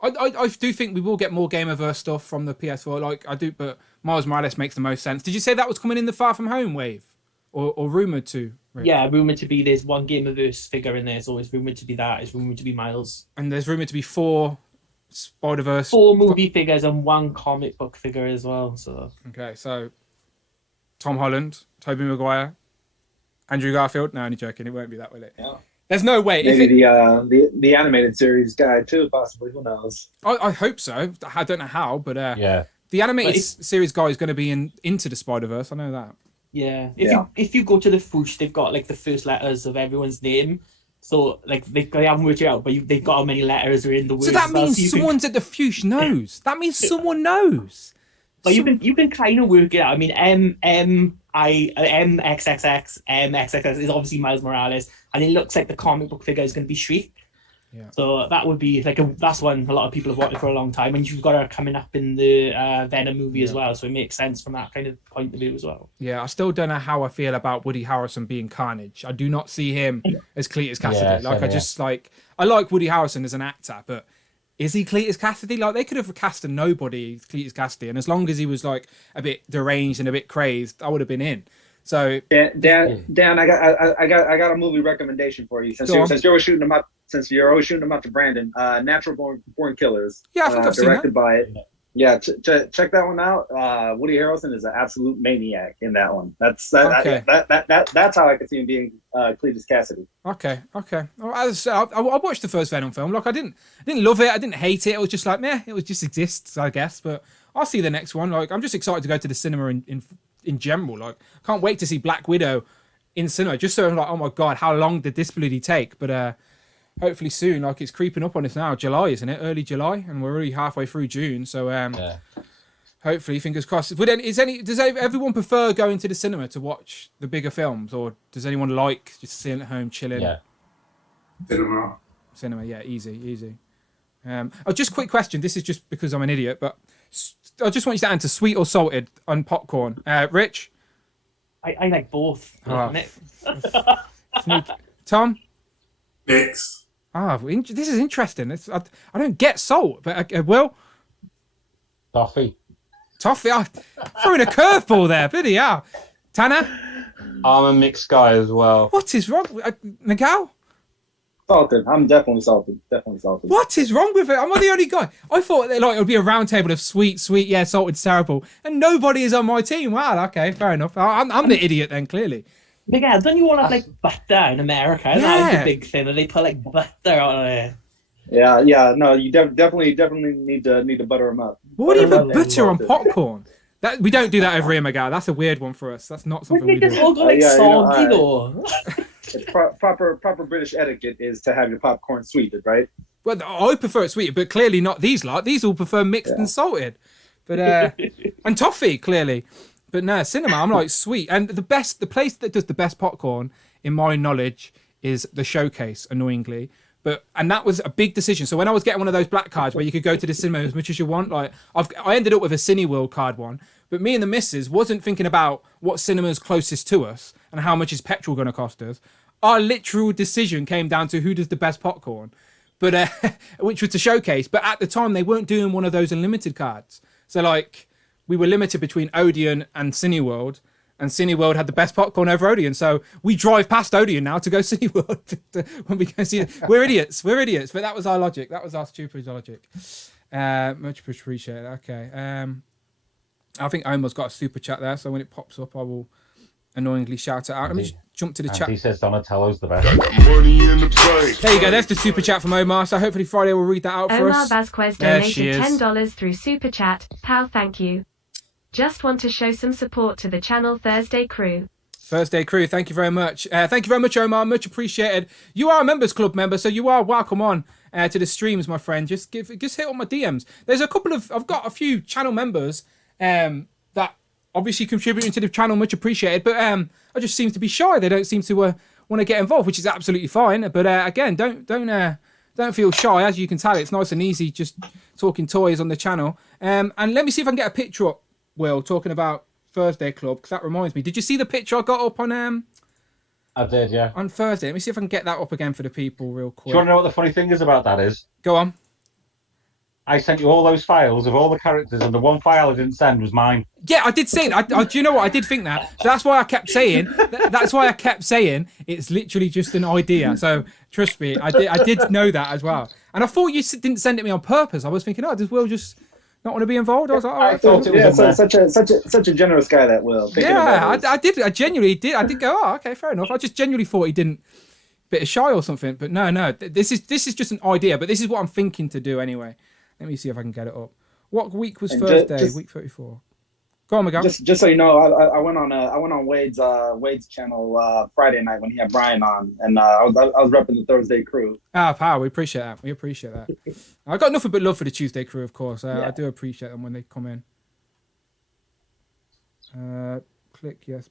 I do think we will get more Gamerverse stuff from the PS4. Like, I do, but Miles Morales makes the most sense. Did you say that was coming in the Far From Home wave? Or rumoured to? Right? Yeah, rumoured to be there's one Gamerverse figure in there. It's always rumoured to be that. It's rumoured to be Miles. And there's rumoured to be 4 Spider-Verse. 4 movie figures and 1 comic book figure as well. So okay, so Tom Holland, Tobey Maguire, Andrew Garfield. No, only joking. It won't be that, will it? Yeah. There's no way. Maybe the animated series guy too, possibly. Who knows? I hope so. I don't know how, but yeah, the animated series guy is going to be into the Spider-Verse. I know that. Yeah. If you go to the Foosh, they've got like the first letters of everyone's name. So like they haven't worked it out, but they've got how many letters are in the word. So that means someone's at the Fuchs knows. That means someone knows. But you can kind of work it out. I mean, MXXX is obviously Miles Morales, and it looks like the comic book figure is going to be Shriek. Yeah. So that would be that's one a lot of people have wanted for a long time, and you've got her coming up in the Venom movie as well. So it makes sense from that kind of point of view as well. Yeah, I still don't know how I feel about Woody Harrelson being Carnage. I do not see him as Cletus Cassidy. I like Woody Harrelson as an actor, but is he Cletus Cassidy? Like, they could have cast a nobody Cletus Cassidy, and as long as he was like a bit deranged and a bit crazed, I would have been in. So Dan, I got a movie recommendation for you since you're always shooting them up. Since you're always shooting them up to Brandon, Natural Born Killers. Yeah, I think I've seen that. Directed by Yeah, check that one out. Woody Harrelson is an absolute maniac in that one. That's how I could see him being Cletus Cassidy. Okay. Well, I watched the first Venom film. Like, I didn't love it. I didn't hate it. It was just like, meh. It was just exists, I guess. But I'll see the next one. Like, I'm just excited to go to the cinema in general. Like, I can't wait to see Black Widow in cinema. Just so I'm like, oh my god, how long did this bloody take? But hopefully soon. Like, it's creeping up on us now. July, isn't it? Early July, and we're already halfway through June. So hopefully, fingers crossed. But then, does everyone prefer going to the cinema to watch the bigger films, or does anyone like just sitting at home chilling? Yeah. Cinema, yeah, easy. Just quick question. This is just because I'm an idiot, but I just want you to answer: sweet or salted on popcorn? Rich? I like both. Tom? Mixed. This is interesting. I don't get salt, but Will. Toffee. I'm throwing a curveball there. Bloody hell. Tanner? I'm a mixed guy as well. What is wrong? Miguel? Salted. I'm definitely salted. What is wrong with it? I'm not the only guy. I thought that, it would be a round table of sweet, yeah, salted's terrible. And nobody is on my team. Wow, okay, fair enough. I'm the idiot then, clearly. Miguel, don't you want to have butter in America? Isn't that the big thing that they put butter on it? Yeah. No, you definitely need to butter them up. What do you put butter on popcorn? We don't do that over here, Miguel. That's a weird one for us. That's not something we do. It's all got soggy though. Proper British etiquette is to have your popcorn sweetened, right? Well, I prefer it sweetened, but clearly not these lot. These all prefer mixed and salted. But and toffee, clearly. But no, cinema, I'm like sweet. And the place that does the best popcorn, in my knowledge, is the Showcase, annoyingly. And that was a big decision. So when I was getting one of those black cards where you could go to the cinema as much as you want, I ended up with a Cineworld card one. But me and the missus wasn't thinking about what cinema's closest to us and how much is petrol going to cost us. Our literal decision came down to who does the best popcorn, but which was the Showcase. But at the time, they weren't doing one of those unlimited cards. So we were limited between Odeon and Cineworld. And Cineworld had the best popcorn over Odeon. So we drive past Odeon now to go Cineworld when we go see it. We're idiots. But that was our logic. That was our stupid logic. Much appreciated. Okay. I think Omar's got a super chat there. So when it pops up, I will annoyingly shout it out. Let me just jump to the chat. He says Donatello's the best. There you go. There's the super chat from Omar. So hopefully Friday will read that out for us. Omar Vasquez donated $10 through super chat. Pal, thank you. Just want to show some support to the channel Thursday Crew. Thursday Crew, thank you very much. Thank you very much, Omar. Much appreciated. You are a Members Club member, so you are welcome on to the streams, my friend. Just hit on my DMs. I've got a few channel members that obviously contributing to the channel, much appreciated. But I just seem to be shy. They don't seem to want to get involved, which is absolutely fine. But again, don't feel shy. As you can tell, it's nice and easy just talking toys on the channel. And let me see if I can get a picture up. Will, talking about Thursday Club, because that reminds me. Did you see the picture I got up on I did, yeah. On Thursday? Let me see if I can get that up again for the people real quick. Do you want to know what the funny thing is about that is? Go on. I sent you all those files of all the characters, and the one file I didn't send was mine. Yeah, I did say it. Do you know what? I did think that. So that's why I kept saying. That's why I kept saying it's literally just an idea. So trust me, I did know that as well. And I thought you didn't send it me on purpose. I was thinking, does Will just not want to be involved? I was like, I thought it was such a generous guy that Will. I did. I genuinely did. I did go, okay, fair enough. I just genuinely thought he didn't, bit of shy or something. But no. This is just an idea. But this is what I'm thinking to do anyway. Let me see if I can get it up. What week was Thursday? Week 34. Go on, Miguel. Just so you know, I went on Wade's channel Friday night when he had Brian on, and I was repping the Thursday Crew. Pal, we appreciate that. I got nothing but love for the Tuesday Crew, of course. I do appreciate them when they come in. Click yes.